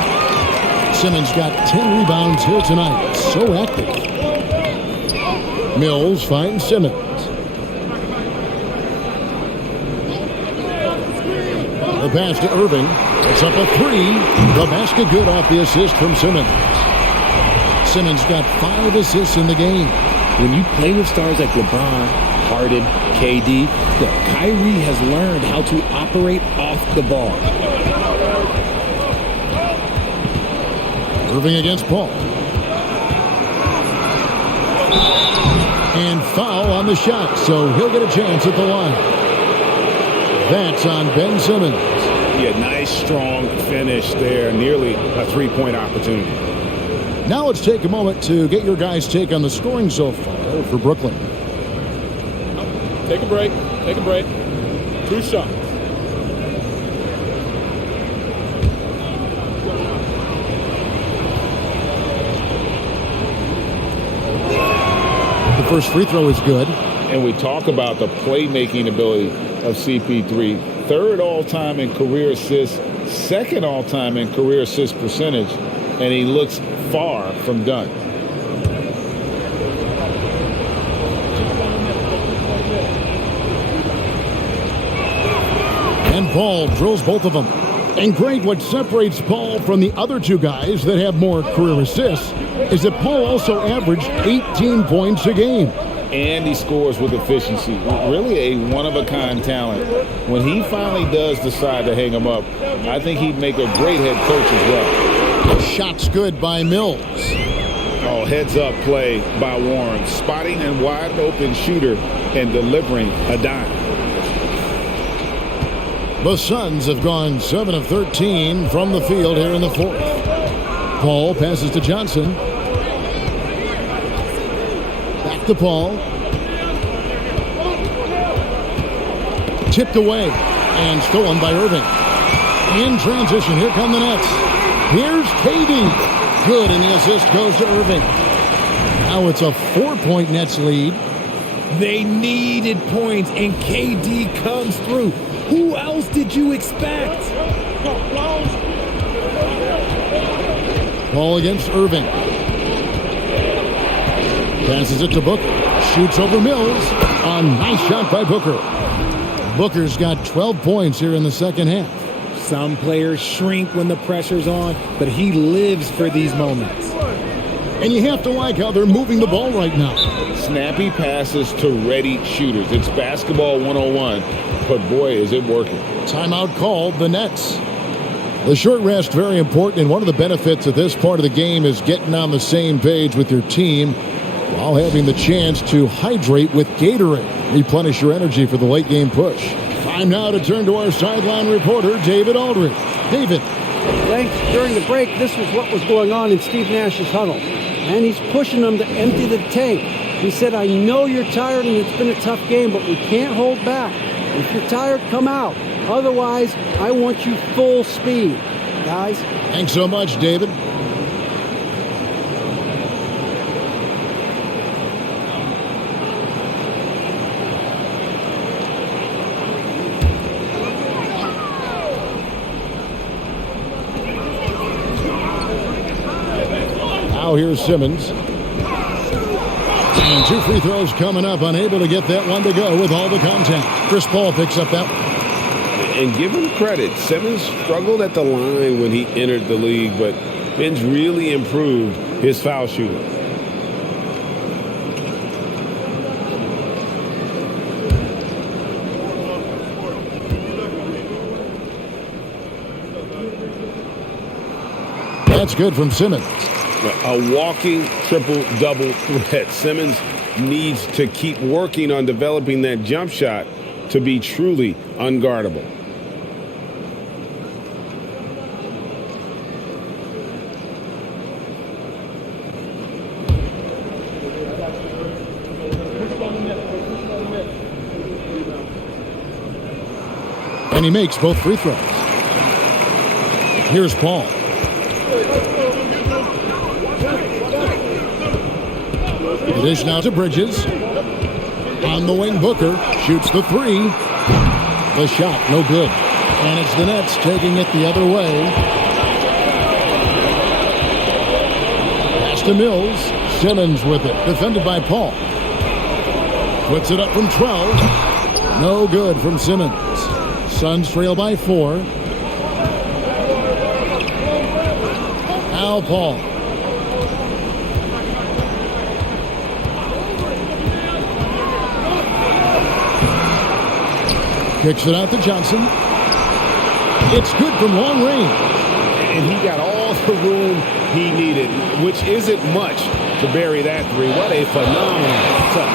Simmons got 10 rebounds here tonight. So active. Mills finds Simmons. The pass to Irving. It's up a 3. The basket good off the assist from Simmons. Simmons got 5 assists in the game. When you play with stars like LeBron, Harden, KD, Kyrie has learned how to operate off the ball. Irving against Paul. And foul on the shot, so he'll get a chance at the line. That's on Ben Simmons. Yeah, nice, strong finish there. Nearly a three-point opportunity. Now let's take a moment to get your guys' take on the scoring so far for Brooklyn. Take a break. Take a break. 2 shots. The first free throw is good. And we talk about the playmaking ability of CP3. 3rd all-time in career assists, 2nd all-time in career assist percentage, and he looks far from done. And Paul drills both of them. And great, what separates Paul from the other 2 guys that have more career assists is that Paul also averaged 18 points a game. And he scores with efficiency. Really a one-of-a-kind talent. When he finally does decide to hang him up, I think he'd make a great head coach as well. Shots good by Mills. Oh, heads-up play by Warren. Spotting a wide-open shooter and delivering a dime. The Suns have gone 7 of 13 from the field here in the 4th. Paul passes to Johnson. Back to Paul. Tipped away and stolen by Irving. In transition, here come the Nets. Here's KD. Good, and the assist goes to Irving. Now it's a 4-point Nets lead. They needed points, and KD comes through. Who else did you expect? Paul against Irving. Passes it to Booker. Shoots over Mills. A nice shot by Booker. Booker's got 12 points here in the second half. Some players shrink when the pressure's on, but he lives for these moments. And you have to like how they're moving the ball right now. Snappy passes to ready shooters. It's basketball 101, but boy, is it working. Timeout called, the Nets. The short rest, very important, and one of the benefits of this part of the game is getting on the same page with your team while having the chance to hydrate with Gatorade. Replenish your energy for the late game push. Time now to turn to our sideline reporter, David Aldridge. David. Thanks. During the break, this was what was going on in Steve Nash's huddle. And he's pushing them to empty the tank. He said, I know you're tired and it's been a tough game, but we can't hold back. If you're tired, come out. Otherwise, I want you full speed. Guys. Thanks so much, David. Now here's Simmons. And 2 free throws coming up. Unable to get that one to go with all the contact. Chris Paul picks up that one. And give him credit. Simmons struggled at the line when he entered the league, but Ben's really improved his foul shooting. That's good from Simmons. A walking triple-double threat. Simmons needs to keep working on developing that jump shot to be truly unguardable. And he makes both free throws. Here's Paul. The dish now to Bridges. On the wing, Booker shoots the 3. The shot, no good. And it's the Nets taking it the other way. Pass to Mills. Simmons with it. Defended by Paul. Puts it up from 12. No good from Simmons. Suns trail by 4. Now Paul. Kicks it out to Johnson. It's good from long range. And he got all the room he needed, which isn't much to bury that three. What a phenomenal touch.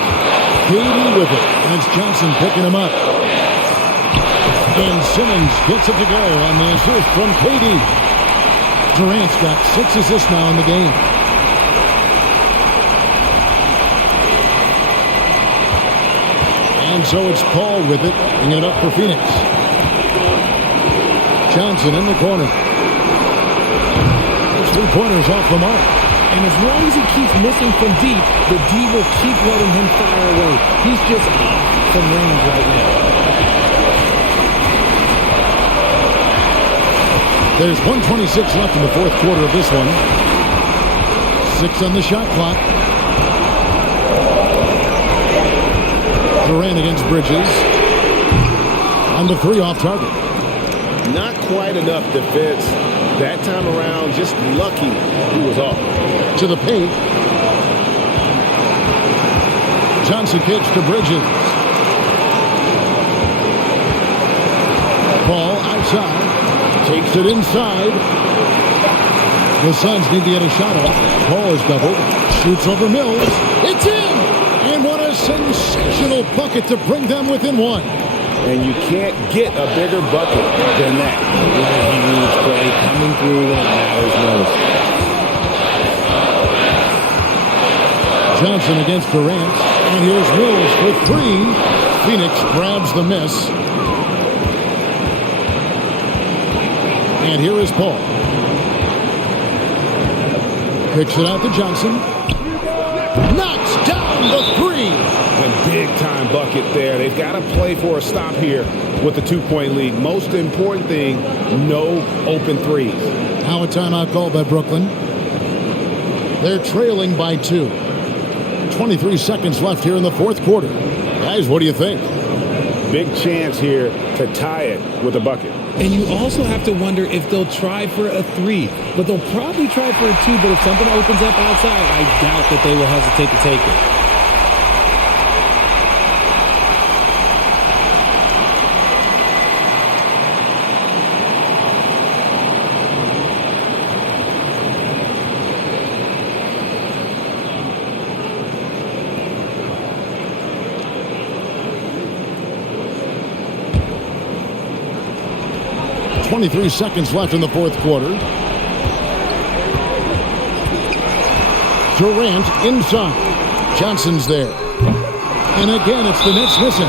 KD with it. That's Johnson picking him up. And Simmons gets it to go on the assist from KD. Durant's got 6 assists now in the game. And so it's Paul with it, bringing it up for Phoenix. Johnson in the corner. Those 3-pointers off the mark. And as long as he keeps missing from deep, the D will keep letting him fire away. He's just off from range right now. There's 1:26 left in the fourth quarter of this one. 6 on the shot clock. Durant against Bridges. On the 3 off target. Not quite enough defense that time around. Just lucky he was off. To the paint. Johnson kicks to Bridges. Ball outside. Takes it inside. The Suns need to get a shot off. Ball is doubled. Shoots over Mills. It's in! And what a sensational bucket to bring them within 1. And you can't get a bigger bucket than that. What he needs, Clay, coming through when it matters most. Johnson against Durant. And here's Mills for 3. Phoenix grabs the miss. And here is Paul. Kicks it out to Johnson. Knocks down the 3. A big-time bucket there. They've got to play for a stop here with the 2-point lead. Most important thing, no open threes. Now a timeout called by Brooklyn. They're trailing by 2. 23 seconds left here in the fourth quarter. Guys, what do you think? Big chance here to tie it with a bucket. And you also have to wonder if they'll try for a 3. But they'll probably try for a 2. But if something opens up outside, I doubt that they will hesitate to take it. 23 seconds left in the fourth quarter. Durant inside. Johnson's there. And again, it's the Nets missing.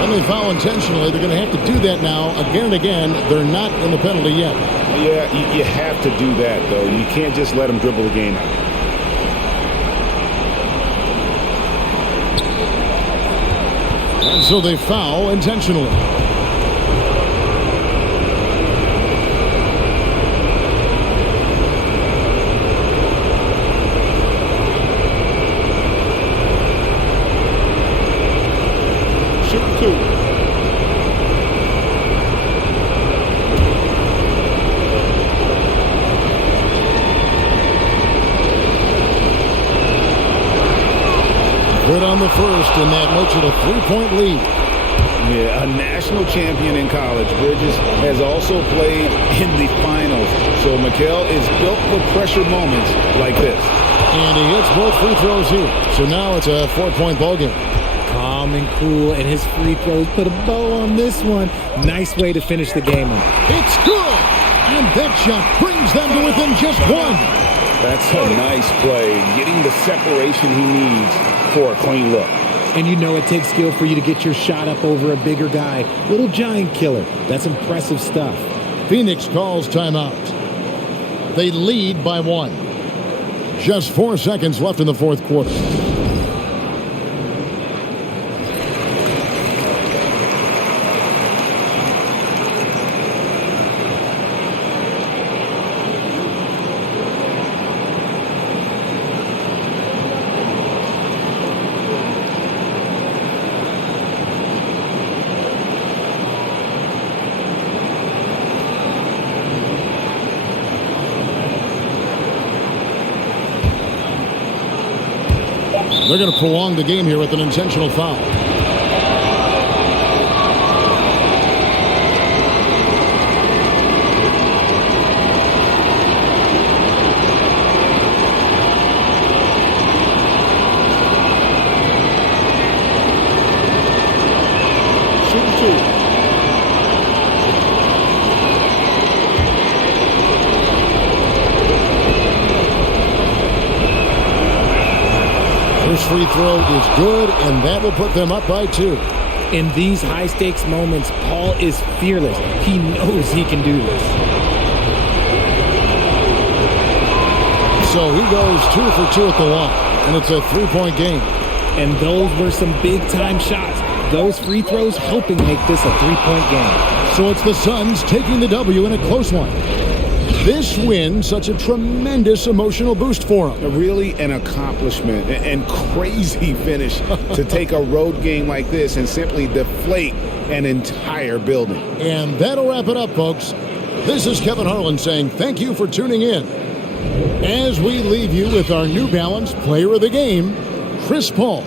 And they foul intentionally. They're going to have to do that now again and again. They're not in the penalty yet. Yeah, you have to do that, though. You can't just let them dribble the game out. And so they foul intentionally. Good on the first, and that makes it a 3-point lead. Yeah, a national champion in college. Bridges has also played in the finals. So Mikhail is built for pressure moments like this. And he hits both free throws here. So now it's a 4-point ball game. Calm and cool, and his free throws put a bow on this one. Nice way to finish the game. It's good! And that shot brings them to within just 1. That's a nice play. Getting the separation he needs for a clean look. And you know it takes skill for you to get your shot up over a bigger guy. Little giant killer. That's impressive stuff. Phoenix calls timeout. They lead by 1. Just 4 seconds left in the fourth quarter. They're going to prolong the game here with an intentional foul. free throw is good, and that will put them up by 2. In these high-stakes moments, Paul is fearless. He knows he can do this. So he goes 2 for 2 at the line, and it's a 3-point game. And those were some big-time shots. Those free throws helping make this a 3-point game. So it's the Suns taking the W in a close one. This win, such a tremendous emotional boost for them. Really an accomplishment and crazy finish to take a road game like this and simply deflate an entire building. And that'll wrap it up, folks. This is Kevin Harlan saying thank you for tuning in. As we leave you with our New Balance Player of the Game, Chris Paul.